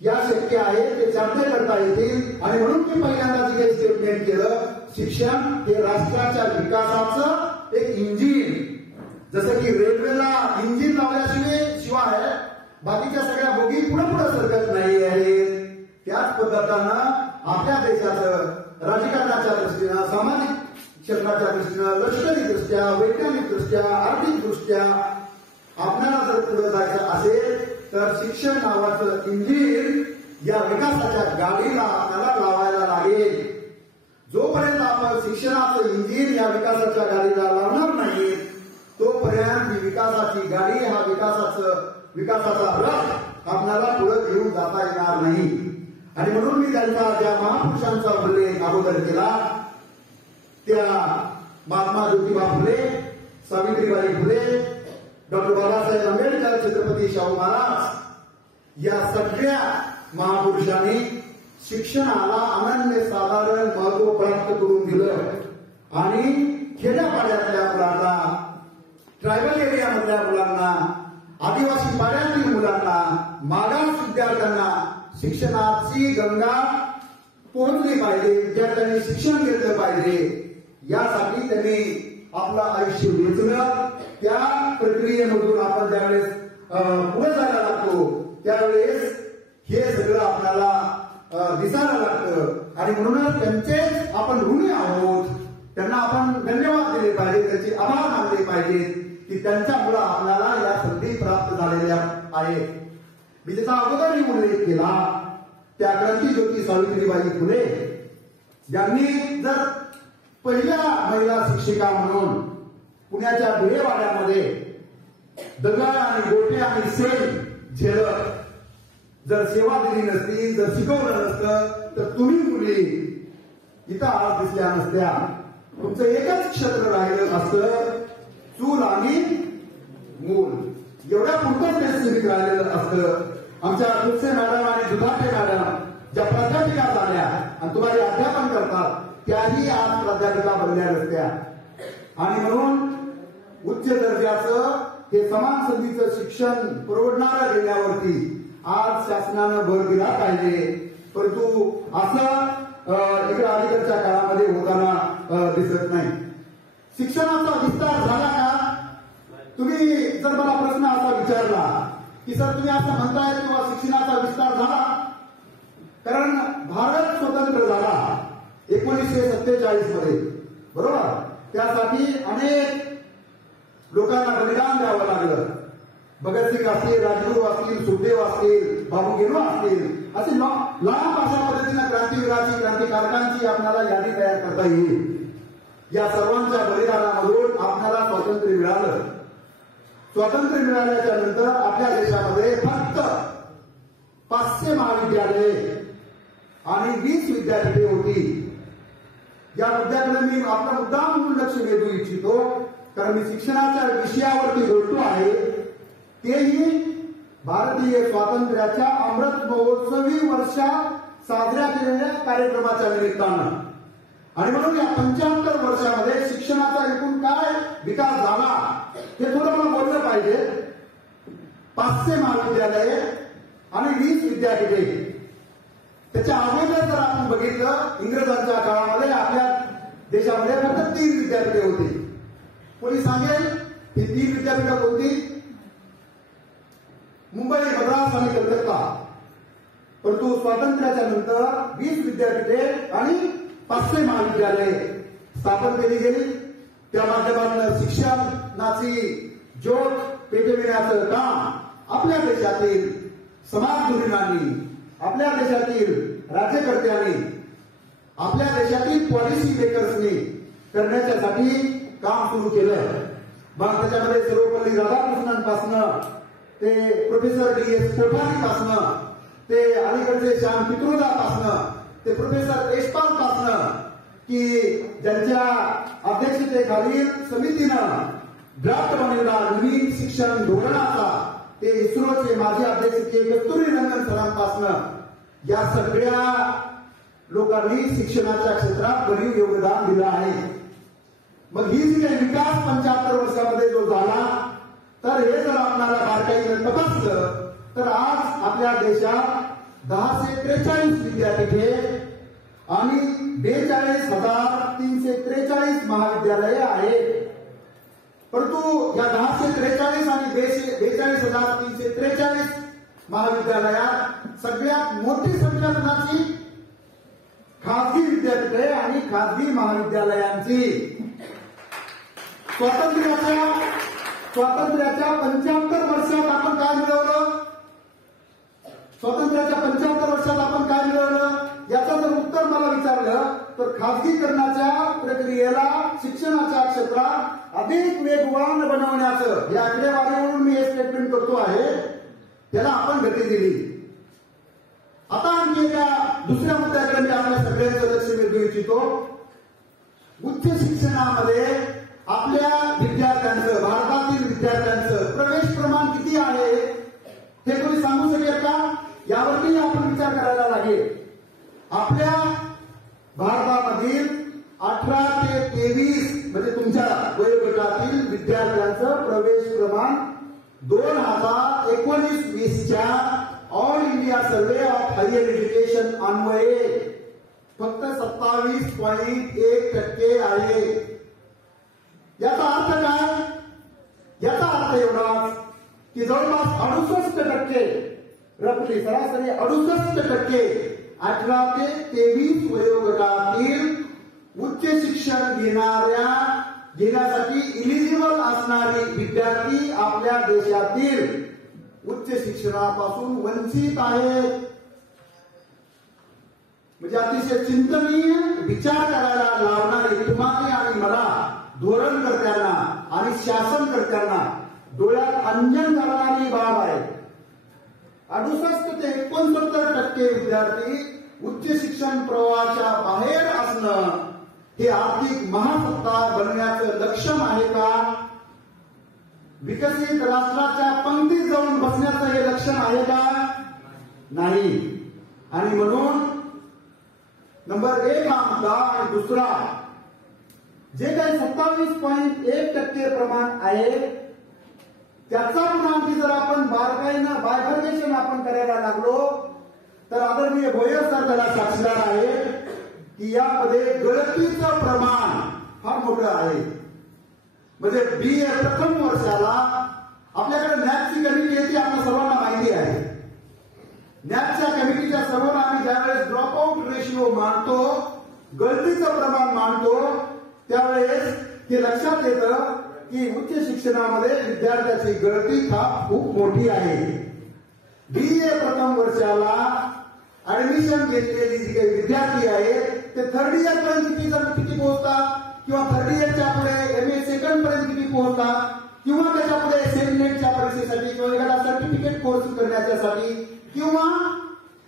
या शक्य आहे ते साध्य करता येतील आणि म्हणून मी पहिल्यांदा जे काही स्टेटमेंट केलं शिक्षण हे राष्ट्राच्या विकासाचं एक इंजिन जसं की रेल्वेला इंजिन लावल्याशिवाय बाकीच्या सगळ्या बोगी पुढे पुढे सरकत नाही आहेत त्याच पद्धतीनं आपल्या देशाचं राजकारणाच्या दृष्टीनं सामाजिक क्षेत्राच्या दृष्टीनं लष्करी दृष्ट्या वैज्ञानिक दृष्ट्या आर्थिक दृष्ट्या आपल्याला जर पुढे जायचं असेल तर शिक्षण नावाचं इंजिन या विकासाच्या गाडीला आपल्याला लावायला लागेल. जोपर्यंत आपण शिक्षणाचं इंजिन या विकासाच्या गाडीला लावणार नाही तोपर्यंत ही विकासाची गाडी हा विकासाचा रथ आपल्याला पुढे घेऊन जाता येणार नाही. आणि म्हणून मी त्यांचा ज्या महापुरुषांचा उल्लेख अगोदर केला त्या महात्मा ज्योतिबा फुले, सावित्रीबाई फुले, डॉक्टर बाबासाहेब आंबेडकर, छत्रपती शाहू महाराज या सगळ्या महापुरुषांनी शिक्षणाला अनन्य साधारण महत्व प्राप्त करून दिलं आणि खेड्यापाड्यातल्या मुलांना ट्रायबल एरियामधल्या मुलांना आदिवासी पाड्यातील मुलांना मागास विद्यार्थ्यांना शिक्षणाची गंगा पोहोचली पाहिजे विद्यार्थ्यांनी शिक्षण घेतलं पाहिजे यासाठी त्यांनी आपलं आयुष्य वेचलं. त्या प्रक्रियेमधून आपण ज्यावेळेस पुढे जायला लागतो त्यावेळेस हे सगळं आपल्याला दिसायला लागतं आणि म्हणूनच त्यांचेच आपण ऋणी आहोत. त्यांना आपण धन्यवाद दिले पाहिजे त्याचे आभार मानले पाहिजेत की त्यांच्यामुळे आपल्याला या संधी प्राप्त झालेल्या आहेत. मी त्याचा अगोदरही उल्लेख केला त्या क्रांतीज्योती सावित्रीबाई फुले यांनी जर पहिल्या महिला शिक्षिका म्हणून पुण्याच्या भिडेवाड्यामध्ये दगड आणि गोटे आणि सेल झेलत जर सेवा दिली नसती जर शिकवलं नसतं तर तुम्ही मुली इथं आज दिसल्या नसत्या. तुमचं एकच क्षेत्र राहिलं असतं चूल आणि मूल एवढ्या पुरतच स्पेसिफिक राहिलेलं असतं. आमच्या कुलसे मॅडम आणि दुधाटे मॅडम ज्या प्राध्यापिका झाल्या आणि तुम्हाला अध्यापन करतात त्याही आज प्राध्यापिका बनल्या नसत्या. आणि म्हणून उच्च दर्जाचं हे समान संधीचं शिक्षण परवडणारं देण्यावरती आज शासनानं भर दिला पाहिजे. परंतु असं इकडे अलीकडच्या काळामध्ये होताना दिसत नाही. शिक्षणाचा विस्तार झाला का? तुम्ही जर मला प्रश्न असा विचारला की सर तुम्ही असं म्हणताय किंवा शिक्षणाचा विस्तार झाला कारण भारत स्वतंत्र झाला 1947 मध्ये बरोबर. त्यासाठी अनेक लोकांना बलिदान द्यावं लागलं. भगतसिंग असतील, राजगुरू असतील, सुखदेव असतील, बाबू गेलो असतील असे लांब अशा पद्धतीनं क्रांतीवीराची क्रांतिकारकांची आपल्याला यादी तयार करता येईल. या सर्वांच्या बलिदानामधून आपल्याला स्वातंत्र्य मिळालं. स्वातंत्र्य मिळाल्याच्या नंतर आपल्या देशामध्ये फक्त 500 महाविद्यालये आणि 20 विद्यापीठे होती. या मुद्द्याकडे मी आपला मुद्दाम म्हणून लक्ष वेधू इच्छितो कारण मी शिक्षणाच्या विषयावरती बोलतो आहे तेही भारतीय स्वातंत्र्याच्या अमृत महोत्सवी वर्षात साजऱ्या केलेल्या कार्यक्रमाच्या निमित्तानं. आणि म्हणून या 75 वर्षामध्ये शिक्षणाचा एकूण काय विकास झाला हे थोडं मला बोललं पाहिजे. 500 महाविद्यालये आणि 20 विद्यापीठे. त्याच्या अगोदर जर आपण बघितलं इंग्रजांच्या काळामध्ये आपल्या देशामध्ये फक्त 3 विद्यापीठे होती. कोणी सांगेल ही 3 विद्यापीठं कोणती? मुंबई, मद्रास आणि कलकत्ता. परंतु स्वातंत्र्याच्या नंतर 20 विद्यापीठे आणि 500 महाविद्यालये स्थापन केली गेली. त्या माध्यमातून शिक्षणाची ज्योत पेटविण्याचं काम आपल्या देशातील समाजधुरीणांनी, आपल्या देशातील राज्यकर्त्यांनी, आपल्या देशातील पॉलिसी मेकर्सनी करण्याच्यासाठी काम सुरू केलं. मग त्याच्यामध्ये सर्वपल्ली राधाकृष्णनपासनं ते प्रोफेसर D.S. कोठारीपासनं ते अलीकडचे श्याम पित्रोदापासनं ते प्रोफेसर देशपाल पासनं की ज्यांच्या अध्यक्षतेखालील समितीनं ड्राफ्ट बनवला नवीन शिक्षण धोरणाचा, ते इस्रोचे माजी अध्यक्ष कस्तुरीरंगन सरांपासनं या सगळ्या लोकांनी शिक्षणाच्या क्षेत्रात भरीव योगदान दिलं आहे. मग ही जी काही विकास 75 वर्षामध्ये जो झाला, तर हे जर आपल्याला बारकाईने तपासलं तर आज आपल्या देशात 1043 विद्यापीठे आणि 42,343 महाविद्यालये आहेत. परंतु या 1043 आणि 42,343 महाविद्यालयात सगळ्यात मोठी संख्या कुणाची? खासगी विद्यापीठे आणि खासगी महाविद्यालयांची. स्वातंत्र्याच्या 75 वर्षात आपण काय मिळवलं? स्वातंत्र्याच्या 75 वर्षात आपण काय मिळवलं? याचं जर उत्तर मला विचारलं तर खासगीकरणाच्या प्रक्रियेला शिक्षणाच्या क्षेत्रात अधिक वेगवान बनवण्याचं, या आकडेवारीवरून मी हे स्टेटमेंट करतो आहे, त्याला आपण गती दिली. आता आणखी एका दुसऱ्या मुद्द्याकडे मी आपल्या सगळ्यांचं लक्ष वेधू इच्छितो. उच्च शिक्षणामध्ये आपल्या विद्यार्थ्यांचं, भारतातील विद्यार्थ्यांचं प्रवेश प्रमाण किती आहे हे कोणी सांगू शकेल का? यावरती आपण विचार करायला लागेल. आपल्या भारतामधील 18 ते 23 म्हणजे तुमच्या वयोगटातील विद्यार्थ्यांचं प्रवेश प्रमाण 2019-20च्या all India survey of higher education अन्वये फक्त 27.1% आहे. याचा अर्थ काय? याचा अर्थ एवढाच की जवळपास 68% रफली सरासरी 68% 18 ते 23 वयोगटातील उच्च शिक्षण घेण्यासाठी इलिजिबल असणारी विद्यार्थी आपल्या देशातील उच्च शिक्षणापासून वंचित आहेत. म्हणजे अतिशय चिंतनीय विचार करायला लावणारी तुम्हाला आणि मला, धोरणकर्त्यांना आणि शासनकर्त्यांना डोळ्यात अंजन घालणारी बाब आहे. 68 ते 69% विद्यार्थी उच्च शिक्षण प्रवाहाच्या बाहेर असणं हे आर्थिक महासत्ता बनण्याचं लक्षण आहे का? विकसित राष्ट्राच्या पंक्तीत जाऊन बसण्याचं हे लक्षण आहे का? नाही. आणि म्हणून नंबर 1 हा मुद्दा. आणि दुसरा, जे काही 27.1% प्रमाण आहे त्याचा पुन्हा जर आपण बारकाईनं बायफर्केशन आपण करायला लागलो तर आदरणीय भोयर सर त्याला साक्षीदार आहे की यामध्ये गळतीचं प्रमाण फार मोठं आहे. म्हणजे BA प्रथम वर्षाला आपल्याकडे नॅकची कमिटी येते, आपल्या सर्वांना माहिती आहे. नॅकच्या कमिटीच्या सर्वांना आम्ही ज्यावेळेस ड्रॉपआउट रेशिओ मानतो, गळतीचं प्रमाण मानतो, त्यावेळेस हे लक्षात येतं की उच्च शिक्षणामध्ये विद्यार्थ्याची गळती खूप मोठी आहे. BA प्रथम वर्षाला ऍडमिशन घेतलेली जी काही विद्यार्थी आहेत ते 3rd इयर पर्यंत किती पोहोचतात, किंवा 3rd इयरच्या पुढे MA सेकंड पर्यंत किती पोहोचतात, किंवा त्याच्या पुढे सेटनेटच्या परीक्षेसाठी किंवा एखादा सर्टिफिकेट कोर्स करण्यासाठी किंवा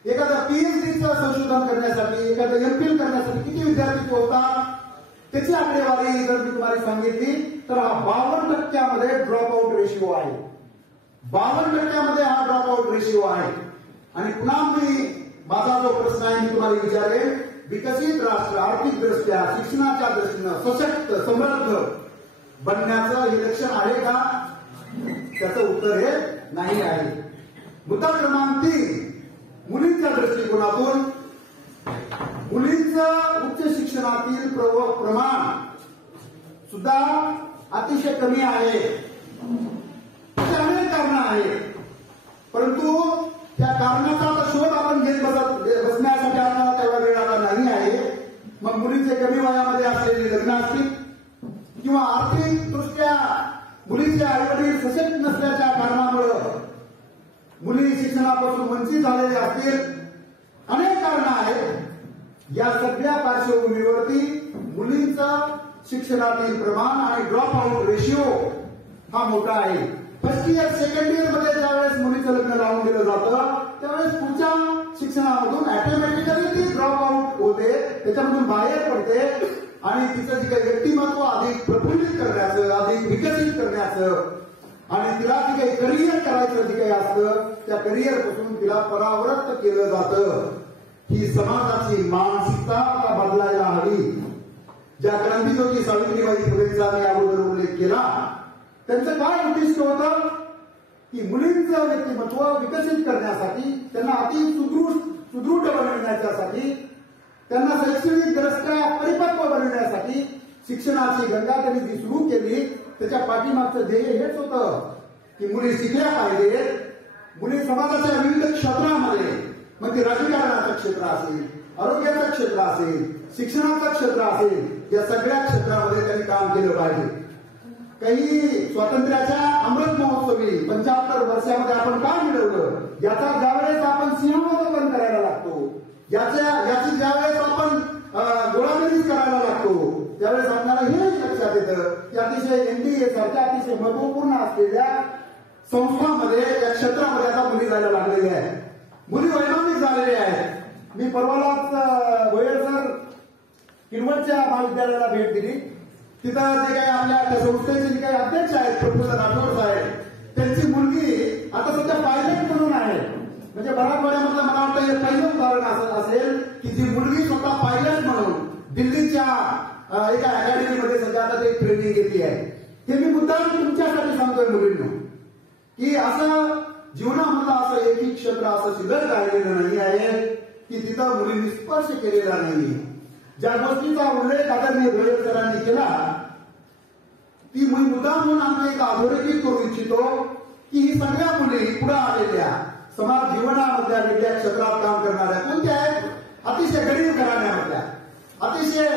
एखादा PhDचं संशोधन करण्यासाठी, एखादं MPhil करण्यासाठी किती विद्यार्थी पोहोचतात, त्याची आकडेवारी जर मी तुम्हाला सांगितली तर हा 52% ड्रॉपआउट रेशिओ आहे. 52% हा ड्रॉपआउट रेशिओ आहे. आणि पुन्हा माझा जो प्रश्न आहे मी तुम्हाला विचारेन, विकसित राष्ट्र आर्थिकदृष्ट्या शिक्षणाच्या दृष्टीनं सशक्त समृद्ध बनण्याचं हे लक्षण आहे का? त्याचं उत्तर हे नाही आहे. मुद्दा क्रमांक 3, मुलींच्या दृष्टिकोनातून मुलींचं उच्च शिक्षणातील प्रमाण सुद्धा अतिशय कमी आहे. अनेक कारणं आहेत, परंतु त्या कारणाचा शोध आपण घेत बसण्यासाठी आपल्याला तेवढा वेळ आता नाही आहे. मग मुलींचे कमी वयामध्ये असलेली लग्न असतील किंवा असतील, अनेक कारणं आहेत. या सगळ्या पार्श्वभूमीवरती मुलींचं शिक्षणातील प्रमाण आणि ड्रॉप आउट रेशिओ हा मोठा आहे. फर्स्ट इयर सेकंड इयर मध्ये ज्यावेळेस मुलीचं लग्न लावून दिलं जातं त्यावेळेस पुढच्या शिक्षणामधून ऑटोमॅटिकली ती ड्रॉप आउट होते, त्याच्यामधून बाहेर पडते आणि तिचं जे काही व्यक्तिमत्व अधिक प्रफुल्लित करण्याचं, अधिक विकसित करण्याचं आणि तिला जे काही करिअर करायचं जे काही असतं त्या करिअर पासून तिला परावृत्त केलं जातं. ही समाजाची मानसिकता आता बदलायला हवी. ज्या क्रांतिज्योती सावित्रीबाई फुलेंचा मी अगोदर उल्लेख केला, त्यांचं काय उद्दिष्ट होतं की मुलींचं व्यक्तिमत्व विकसित करण्यासाठी, त्यांना अति सुदृढ बनवण्यासाठी, त्यांना शैक्षणिक दृष्ट्या परिपक्व बनवण्यासाठी शिक्षणाची गंगा त्यांनी जी सुरू केली त्याच्या पाठीमागचं ध्येय हेच होतं की मुली शिकल्या पाहिजेत. मुली समाजाच्या विविध क्षेत्रामध्ये, मग ते राजकारणाचं क्षेत्र असेल, आरोग्याचं क्षेत्र असेल, शिक्षणाचं क्षेत्र असेल, या सगळ्या क्षेत्रामध्ये त्यांनी काम केलं पाहिजे. काही स्वातंत्र्याच्या अमृत महोत्सवी 75 वर्षामध्ये आपण काय मिळवलं याचा ज्यावेळेस आपण सिंहावलोकन करायला लागतो, याची ज्यावेळेस आपण गोळाबारी करायला लागतो त्यावेळेस आपल्याला हे लक्षात येतं की अतिशय एनडीए सारख्या अतिशय महत्वपूर्ण असलेल्या संस्थांमध्ये या क्षेत्रामध्ये आता मुली जायला लागलेल्या आहेत. मुली वैमानिक झालेल्या आहेत. मी परवालाच गोयल सर किनवटच्या महाविद्यालयाला भेट दिली. तिथं जे काही आपल्या त्या संस्थेचे जे काही अध्यक्ष आहेत प्रोफेसर राठोड साहेब, त्यांची मुलगी आता सध्या पायलट म्हणून आहे. म्हणजे मराठवाड्यामधलं मला वाटतं हे पहिलं उदाहरण असेल की जी मुलगी स्वतः पायलट म्हणून दिल्लीच्या एका अकॅडमीमध्ये सध्या आता ते ट्रेनिंग घेतली आहे. हे मी मुद्दाम तुमच्यासाठी सांगतोय मुलींना की असं जीवनामधलं असं एकही क्षेत्र असं शिल्लक राहिलेलं नाही आहे की तिथं मुलींनी स्पर्श केलेला नाही. ज्या गोष्टीचा उल्लेख आदरणीय गोयल सरांनी केला ती मी मुद्दाम म्हणून आम्ही एक अधोरेखित करू इच्छितो की ही सगळ्या मुली पुढे आलेल्या समाज जीवनामधल्या वेगळ्या क्षेत्रात काम करणाऱ्या कोणत्या आहेत, अतिशय गरीब घराण्यामधल्या, अतिशय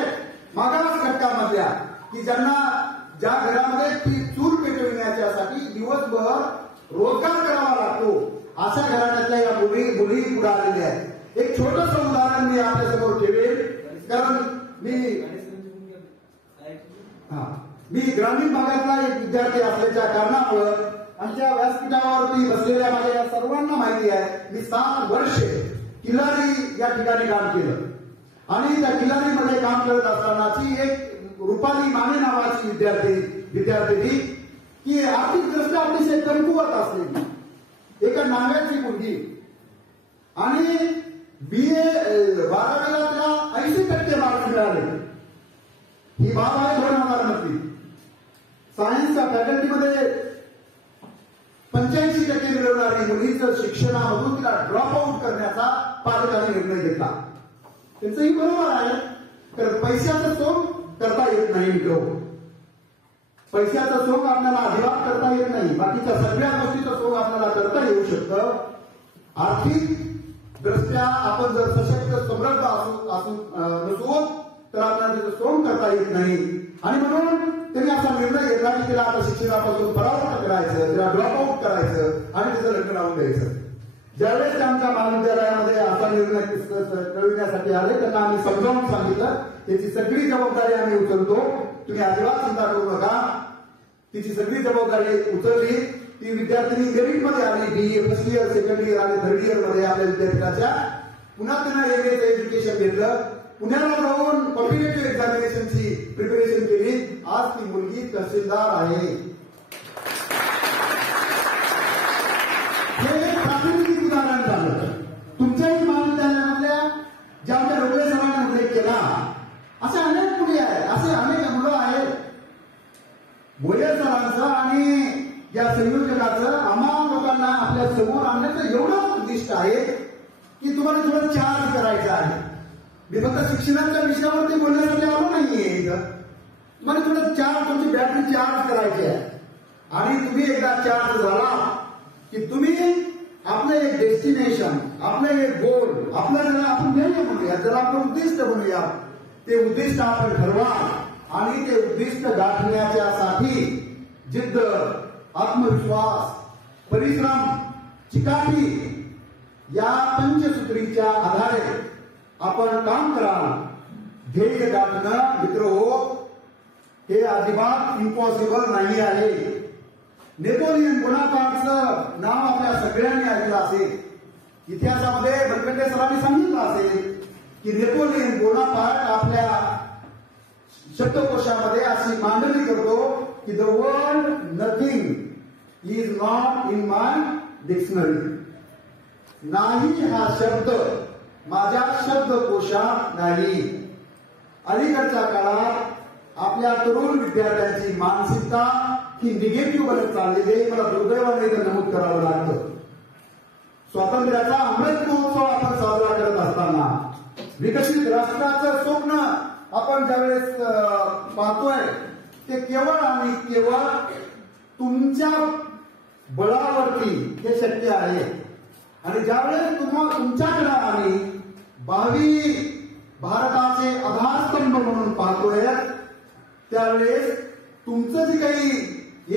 मागास घटकामधल्या, की ज्या घरामध्ये ती चूल पेटविण्यासाठी दिवसभर रोजगार करावा लागतो, अशा घराण्यातल्या या मुली पुढे आलेल्या आहेत. एक छोटंसं उदाहरण मी आपल्यासमोर ठेवेल, कारण मी ग्रामीण भागातला एक विद्यार्थी असल्याच्या कारणामुळं आमच्या व्यासपीठावरती बसलेल्या माझ्या या सर्वांना माहिती आहे. मी 7 वर्षे किल्लारी या ठिकाणी काम केलं आणि त्या किल्लारीमध्ये काम करत असतानाची एक रुपाली माने नावाची विद्यार्थी की आर्थिकदृष्ट्या अतिशय कमकुवत असलेली एका नाव्याची मुलगी आणि BA 12वीला त्याला 80% मार्क मिळाले. ही बाब आहे 2000 मधली. सायन्सच्या फॅकल्टीमध्ये 85% मिळवणारी मुलीचं शिक्षणामधून तिला ड्रॉप आउट करण्याचा पालकांनी निर्णय घेतला. त्यांचंही बरोबर आहे, तर पैशाचं सोंग करता येत नाही मित्र. पैशाचं सोंग आपल्याला अजिबात करता येत नाही, बाकीच्या सगळ्या गोष्टीचं सोंग आपल्याला करता येऊ शकतं. आर्थिक दृष्ट्या आपण जर सशक्त समृद्ध नसू तर आपल्याला त्याचं सोंग करता येत नाही. आणि म्हणून त्यांनी असा निर्णय घेतला की तिला आता शिक्षणापासून परावृत्त करायचं, तिला ड्रॉप आउट करायचं आणि तिचं लग्न लावून द्यायचं. ज्यावेळेस ते आमच्या महाविद्यालयामध्ये असा निर्णय कळविण्यासाठी आले त्यांना आम्ही समजावून सांगितलं त्याची सगळी जबाबदारी आम्ही उचलतो, तुम्ही अजिबात चिंता करू नका. तिची सगळी जबाबदारी उचलली. ती विद्यार्थिनी मेरिटमध्ये आली, BA first year second year आणि थर्ड इयर मध्ये आपल्या विद्यापीठाच्या. पुन्हा त्यांना MA एज्युकेशन घेतलं. पुण्याला जाऊन कॉम्पिटेटिव्ह एक्झामिनेशनची प्रिपरेशन केली. आज ती मुलगी तहसीलदार आहे. हे प्रातिनिधिक उदाहरण झालं. तुमच्याही महाविद्यालयामधल्या ज्या आमच्या डोळे सरांनी उल्लेख केला असे अनेक मुली आहेत, असे अनेक मुलं आहेत. गोयल सरांचं आणि या संयोजकाचं आम्हा लोकांना आपल्या समोर आणण्याचं एवढंच उद्दिष्ट आहे की तुम्हाला थोडं चार्ज करायचं आहे. मी फक्त शिक्षणाच्या विषयावरती बोलण्यासाठी आलो नाहीये इथं. तुम्हाला थोडं तुमची बॅटरी चार्ज करायची आहे. आणि तुम्ही एकदा चार्ज झाला की तुम्ही आपलं एक डेस्टिनेशन, आपलं एक गोल, आपलं ज्याला आपण ध्येय म्हणूया, ज्याला आपलं उद्दिष्ट म्हणूया, ते उद्दिष्ट आपण ठरवा आणि ते उद्दिष्ट गाठण्यासाठी जिद्द, आत्मविश्वास, परिश्रम, चिकाटी या पंचसूत्रीच्या आधारे आपण काम कराल, ध्येय गाठणं मित्रहो हे अजिबात इम्पॉसिबल नाही आहे. नेपोलियन बोनापार्टचं नाव आपल्या सगळ्यांनी ऐकलं असेल. इतिहासामध्ये बनकंडे सरांनी सांगितलं असेल की नेपोलियन बोनापार्ट आपल्या शब्दकोशामध्ये अशी मांडणी करतो की the word nothing is not in my dictionary. नाही हा शब्द माझ्या शब्दकोशात नाही. अलीकडच्या काळात आपल्या तरुण विद्यार्थ्यांची मानसिकता ही निगेटिव्ह बनत चाललेली आहे. मला दुर्दैवाने इथं नमूद करावं लागतं. स्वातंत्र्याचा अमृत महोत्सव आपण साजरा करत असताना विकसित राष्ट्राचं स्वप्न आपण ज्यावेळेस पाहतोय ते केवळ आणि केवळ तुमच्या बळावरती हे शक्य आहे. आणि ज्यावेळेस तुमच्याकडे आम्ही भावी भारताचे आधारस्तंभ म्हणून पाहतोय त्यावेळेस तुमचं जे काही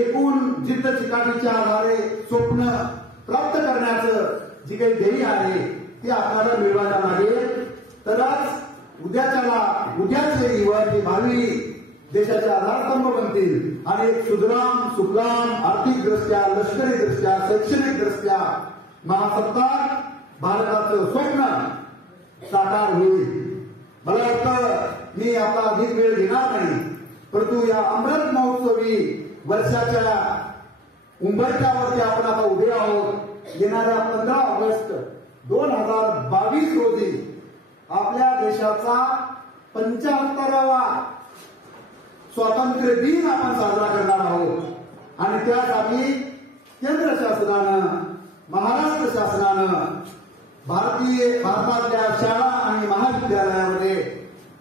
एकूण जिद्द चिकाटीच्या आधारे स्वप्न प्राप्त करण्याचं जे काही ध्येय आहे ते आपल्याला मिळवायला लागेल. तरच उद्याचे युवक हे भावी देशाचे आधारस्तंभ बनतील आणि एक सुजलाम सुफलाम आर्थिक दृष्ट्या, लष्करी दृष्ट्या, शैक्षणिक दृष्ट्या महासत्ता भारताचं स्वप्न साकार होईल. मला वाटतं मी आपला अधिक वेळ घेणार नाही, परंतु या अमृत महोत्सवी वर्षाच्या उंबरठ्यावरती आपण आता उभे आहोत. येणाऱ्या 15 ऑगस्ट 2022 रोजी आपल्या देशाचा 75वा स्वातंत्र्य दिन आपण साजरा करणार आहोत. आणि त्यासाठी केंद्र शासनानं, महाराष्ट्र शासनानं भारतातल्या शाळा आणि महाविद्यालयामध्ये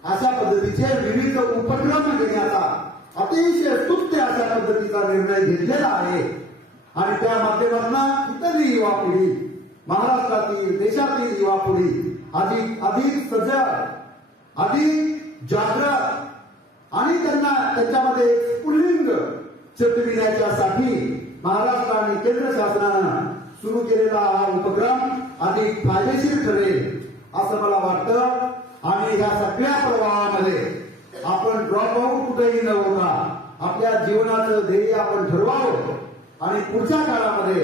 अशा पद्धतीचे विविध उपक्रम घेण्याचा अतिशय स्तुत्य अशा पद्धतीचा निर्णय घेतलेला आहे. आणि त्या माध्यमातून इतरही युवा पिढी, महाराष्ट्रातील देशातील युवा पिढी अधिक सजग, अधिक जागृत आणि त्यांच्यामध्ये एक स्फुल्लिंग चेतविण्याच्यासाठी महाराष्ट्र आणि केंद्र शासनानं सुरू केलेला हा उपक्रम अधिक फायदेशीर ठरेल असं मला वाटतं. आणि ह्या सगळ्या प्रवाहामध्ये आपण ड्रॉप आऊट कुठेही न होता आपल्या जीवनाचं ध्येय आपण ठरवावं आणि पुढच्या काळामध्ये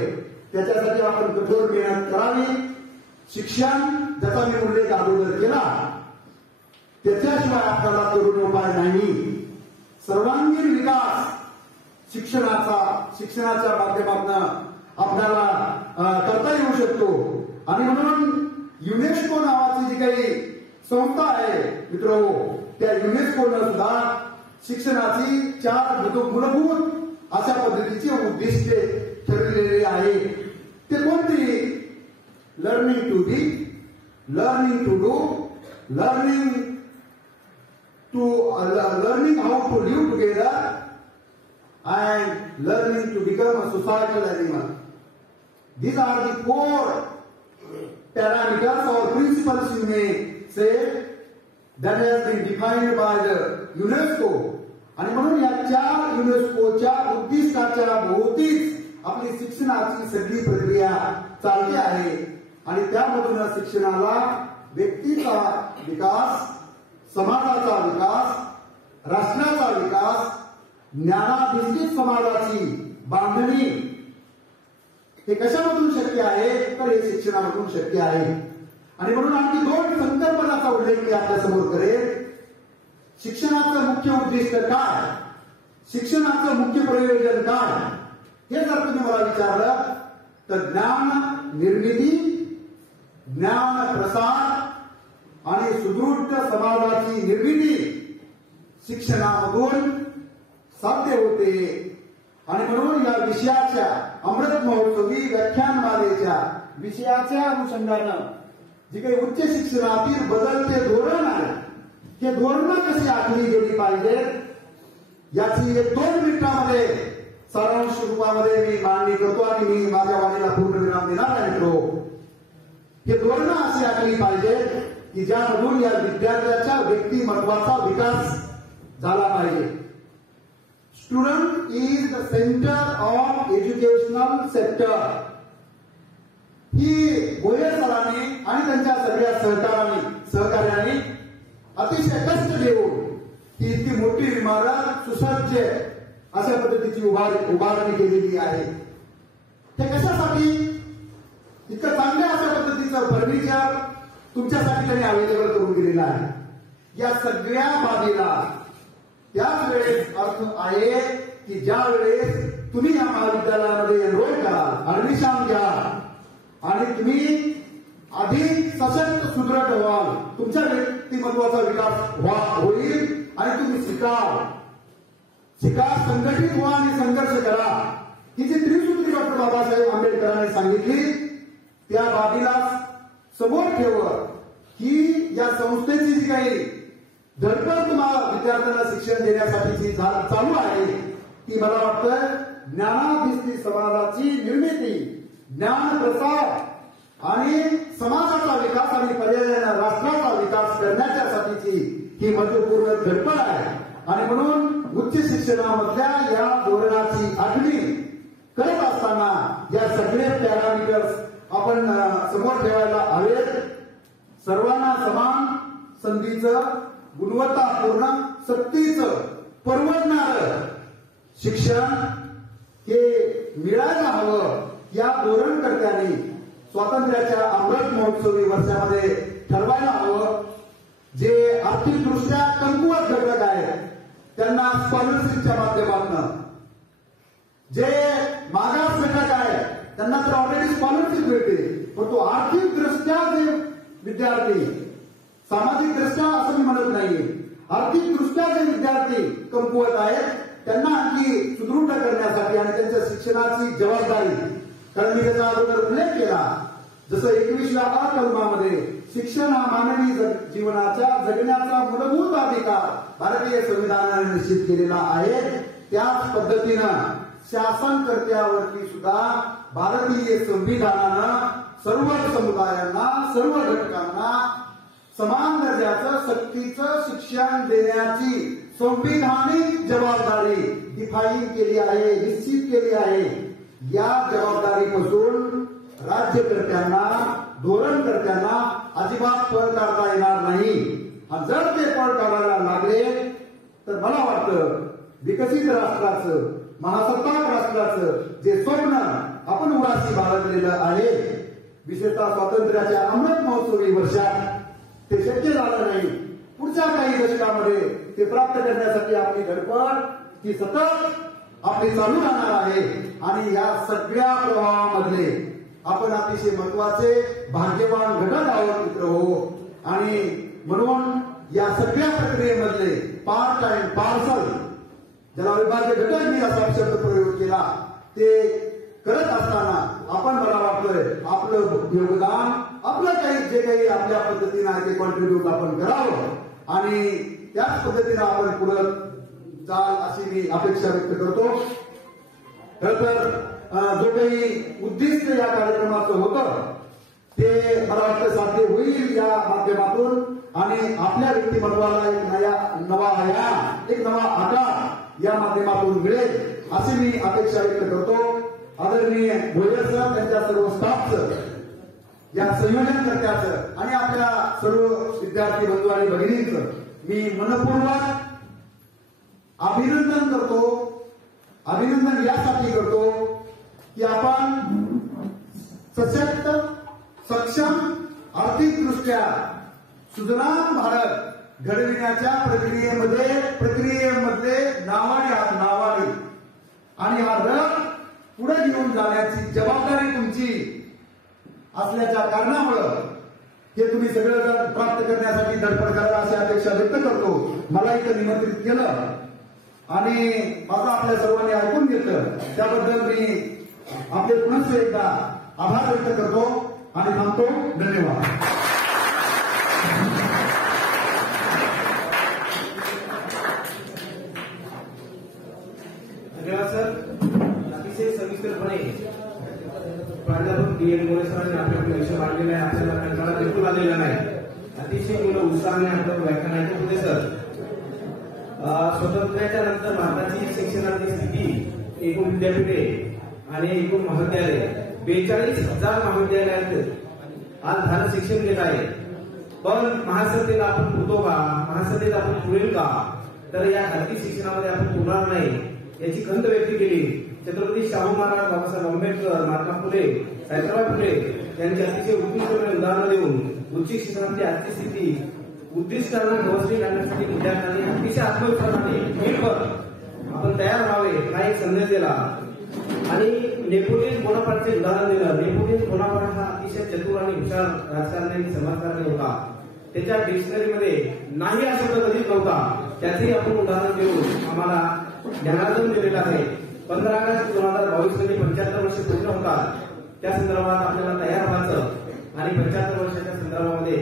त्याच्यासाठी आपण कठोर मेहनत करावी. शिक्षण ज्याचा मी उल्लेख अगोदर केला त्याच्याशिवाय आपल्याला तरुणोपाय नाही. सर्वांगीण विकास शिक्षणाच्या माध्यमातून आपल्याला करता येऊ शकतो. आणि म्हणून युनेस्को नावाची जी काही संस्था आहे मित्रहो, त्या युनेस्कोनं सुद्धा शिक्षणाची 4 मूलभूत अशा पद्धतीची उद्दिष्टे ठरविलेली आहे. ते कोणती? Learning to be, learning to do, learning how to live together and learning to become a societal animal. These are the 4 parameters or principles you may say that has been defined by the UNESCO. आणि म्हणून या 4 युनेस्कोच्या उद्दिष्टाच्या भोवतीच आपली शिक्षणाची सगळी प्रक्रिया चालते आहे. आणि त्यामधून शिक्षणाला व्यक्तीचा विकास, समाजाचा विकास, राष्ट्राचा विकास, ज्ञानाधिष्ठित समाजाची बांधणी हे कशामधून शक्य आहे? तर हे शिक्षणामधून शक्य आहे. आणि म्हणून आणखी 2 संकल्पनाचा उल्लेख मी आपल्यासमोर करेन. शिक्षणाचं मुख्य उद्दिष्ट काय, शिक्षणाचं मुख्य प्रयोजन काय, हे जर तुम्ही मला विचारलं तर ज्ञान निर्मिती, ज्ञान प्रसार आणि सुदृढ समाजाची निर्मिती शिक्षणामधून साध्य होते. आणि म्हणून या विषयाच्या अमृत महोत्सवी व्याख्यानमालेच्या विषयाच्या अनुषंगानं जे काही उच्च शिक्षणातील बदलते धोरण आहे हे धोरण कशी आखली गेली पाहिजे याची 2 मिनिटांमध्ये सारांश रूपामध्ये मी मांडणी करतो आणि मी माझ्या वाणीला पूर्णविराम देणार आहे. हे धोरण अशी आखली पाहिजे की ज्यामधून या विद्यार्थ्याच्या व्यक्तिमत्वाचा विकास झाला पाहिजे. Student is the center of educational sector. ही गोयल सरांनी आणि त्यांच्या सगळ्या सहकार्याने अतिशय कष्ट घेऊन ही इतकी मोठी इमारत सुसज्ज अशा पद्धतीची उभारणी केलेली आहे. हे कशासाठी? इतकं चांगल्या अशा पद्धतीचं फर्निचर तुमच्यासाठी त्यांनी अवेलेबल करून दिलेलं आहे. या सगळ्या बाबीला त्याच वेळेस अर्थ आहे की ज्या वेळेस तुम्ही या महाविद्यालयामध्ये एनरोल कराल, ऍडमिशन घ्या आणि तुम्ही अधिक सशक्त सुदृढ व्हाल, तुमच्या व्यक्तिमत्वाचा विकास होईल आणि तुम्ही शिका, संघटित व्हा आणि संघर्ष करा. ही जी त्रिसूत्री डॉक्टर बाबासाहेब आंबेडकरांनी सांगितली त्या बाबीला समोर ठेवत ही या संस्थेची जी काही धडपड तुम्हाला विद्यार्थ्यांना शिक्षण देण्यासाठीची चालू आहे ती मला वाटतं ज्ञानाधिष्ठित समाजाची निर्मिती, ज्ञान प्रसार आणि समाजाचा विकास आणि पर्यायाने राष्ट्राचा विकास करण्याच्यासाठीची ही महत्वपूर्ण धडपड आहे. आणि म्हणून उच्च शिक्षणामधल्या या धोरणाची आखणी करत असताना या सगळे पॅरामीटर्स आपण समोर ठेवायला हवेत. सर्वांना समान संधीचं, गुणवत्तापूर्ण, सक्तीचं, परवडणारं शिक्षण हे मिळायला हवं या धोरणकर्त्यांनी स्वातंत्र्याच्या अमृत महोत्सवी वर्षामध्ये ठरवायला हवं. जे आर्थिकदृष्ट्या कमकुवत घटक आहेत त्यांना स्कॉलरशिपच्या माध्यमातून, जे मागास घटक आहेत त्यांना तर ऑलरेडी स्कॉलरशिप मिळते, पण तो आर्थिकदृष्ट्या जे विद्यार्थी, सामाजिक दृष्ट्या असं मी म्हणत नाहीये, आर्थिकदृष्ट्या जे विद्यार्थी कमकुवत आहेत त्यांना आणखी सुदृढ करण्यासाठी आणि त्यांच्या शिक्षणाची जबाबदारी, कारण मी त्याचा अगोदर उल्लेख केला जसं 21व्या कलमामध्ये शिक्षण हा मानवी जीवनाच्या जगण्याचा मूलभूत अधिकार भारतीय संविधानाने निश्चित केलेला आहे. त्याच पद्धतीनं शासनकर्त्यावरती सुद्धा भारतीय संविधानानं सर्व समुदायांना, सर्व घटकांना समान दर्जाचं सक्तीचं शिक्षण देण्याची संविधानिक जबाबदारी डिफाईन केली आहे, निश्चित केली आहे. या जबाबदारीपासून राज्यकर्त्यांना, धोरणकर्त्यांना अजिबात पळ काढता येणार नाही. जर ते पळ काढायला लागले तर मला वाटतं विकसित राष्ट्राचं, महासत्ताक राष्ट्राचं जे स्वप्न आपण उराशी बाळगलेलं आहे, विशेषतः स्वातंत्र्याच्या अमृत महोत्सवी वर्षात ते शक्य झालं नाही. पुढच्या काही दशकामध्ये ते प्राप्त करण्यासाठी आपली धडपड ही सतत आपली चालू राहणार आहे. आणि या सगळ्या प्रवाहामधले आपण अतिशय महत्वाचे भाग्यवान घटक आहोत मित्र हो. आणि म्हणून या सगळ्या प्रक्रियेमधले पार्ट अँड पार्सल, ज्याला विभाज्य घटक मी असा शब्द प्रयोग केला, ते करत असताना आपण मला वाटतंय आपलं योगदान, आपलं काही जे काही आपल्या पद्धतीनं आहे ते कॉन्ट्रीब्यूट आपण करावं आणि त्याच पद्धतीनं आपण पुढे जाल अशी मी अपेक्षा व्यक्त करतो. खरं तर जो काही उद्दिष्ट या कार्यक्रमाचं होतं ते मला वाटतं साध्य होईल या माध्यमातून आणि आपल्या व्यक्तिमत्वाला एक नवा आयाम, एक नवा आकार या माध्यमातून मिळेल अशी मी अपेक्षा व्यक्त करतो. आदरणीय भोयर सर, त्यांच्या सर्व स्टाफचं, या संयोजनकर्त्याचं आणि आपल्या सर्व विद्यार्थी बंधू आणि भगिनींचं मी मनपूर्वक अभिनंदन करतो. अभिनंदन यासाठी करतो की आपण सशक्त, सक्षम, आर्थिकदृष्ट्या सुजलाम भारत घडविण्याच्या प्रक्रियेमध्ये नावाडी आणि हा रथ पुढे घेऊन जाण्याची जबाबदारी तुमची असल्याच्या कारणामुळं हे तुम्ही सगळं प्राप्त करण्यासाठी धडपड करा अशी अपेक्षा व्यक्त करतो. मला इथं निमंत्रित केलं आणि माझं आपल्या सर्वांनी ऐकून घेतलं त्याबद्दल मी आपले पुन्हा एकदा आभार व्यक्त करतो आणि थांबतो. धन्यवाद. धन्यवाद सर. अतिशय सविस्तरपणे प्राध्यापक डी.एन. मोरे सरांनी आपल्याकडे विषय मांडलेला आहे. आपल्याला कंटाळा बिलकुल आलेला नाही. अतिशय मुलं उत्साहाने आपलं व्याख्यान ऐकत होते सर. स्वातंत्र्याच्या नंतर भारताची शिक्षणाची स्थिती, एकूण विद्यापीठे आणि एकूण महाविद्यालय 42,000 महाविद्यालयात आज झालं शिक्षण घेत आहे. पण महासत्तेला आपण पुरतो का? महासत्तेला आपण पुरेल का? तर या खाजगी शिक्षणामध्ये आपण पुरणार नाही याची खंत व्यक्त केली. छत्रपती शाहू महाराज, बाबासाहेब आंबेडकर, महात्मा फुले, सावित्रीबाई फुले यांची अतिशय उत्कृष्ट उदाहरणं देऊन उच्च शिक्षणाची आजची स्थिती उद्दिष्टांना व्यवस्थित आणण्यासाठी विद्यार्थ्यांनी अतिशय आत्मविश्वासाने आपण तयार व्हावे हा एक संदेश दिला. आणि नेपोलियन बोनापार्टचे उदाहरण दिलं. नेपोलियन बोनापार्ट हा अतिशय चतुर आणि हुशार राजकारणी समाजकारणी होता. त्याच्या डिक्शनरीमध्ये नाही हा शब्द कधीच नव्हता. त्याचेही आपण उदाहरण देऊन आम्हाला ज्ञानार्जन दिलेलं आहे. 15 ऑगस्ट 2022 मध्ये 75 वर्ष पूर्ण होतात. त्या संदर्भात आपल्याला तयार व्हायचं आणि 75 वर्षाच्या संदर्भामध्ये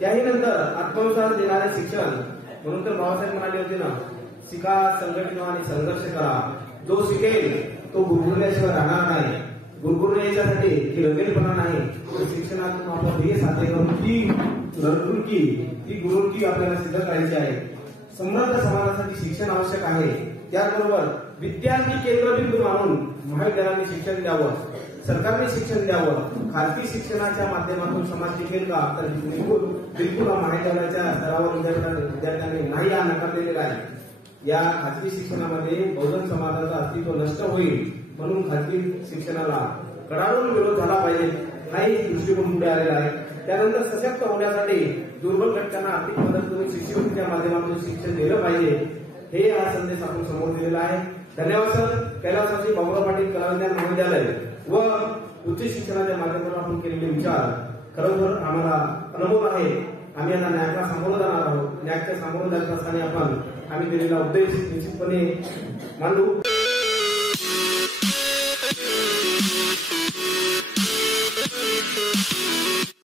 त्याही नंतर आत्मविश्वास देणारे शिक्षण म्हणून तर बाबासाहेब म्हणाले होते ना, शिका, संघटना आणि संघर्ष करा. जो शिकेल तो गुरगुरल्याशिवाय राहणार नाही. गुरगुरणे याच्यासाठी की रंगेलपणा नाही, तर शिक्षणातून आपण ध्येय साध्य करून ती नरकुलकी, ती गुरुकी आपल्याला सिद्ध करायची आहे. समृद्ध समाजासाठी शिक्षण आवश्यक आहे. त्याचबरोबर विद्यार्थी केंद्रबिंदू मानून महाविद्यालयांनी शिक्षण द्यावं, सरकारने शिक्षण द्यावं. खाजगी शिक्षणाच्या माध्यमातून समाज शिकेल का? तर बिलकुल महाविद्यालयाच्या स्तरावर विद्यार्थ्यांनी नाही हा नकार दिलेला आहे. या खाजगी शिक्षणामध्ये बहुजन समाजाचं अस्तित्व नष्ट होईल म्हणून खाजगी शिक्षणाला कडाडून विरोध झाला पाहिजे हाही दृष्टिकोन पुढे आलेला आहे. त्यानंतर सशक्त होण्यासाठी दुर्बल घटकांना आर्थिक मदत करून शिष्यवृत्तीच्या माध्यमातून शिक्षण दिलं पाहिजे हे हा संदेश आपण समोर दिलेला आहे. धन्यवाद सर. कैलासवासी बाबुराव पाटील कला विज्ञान महाविद्यालय व उच्च शिक्षणाच्या माध्यमातून आपण केलेले विचार खरोखर आम्हाला अनुभव आहे. आम्ही आता न्यायाला सामोरं जाणार आहोत. न्यायाच्या सामोरं जात असताना आम्ही दिलेला उद्देश निश्चितपणे मांडू.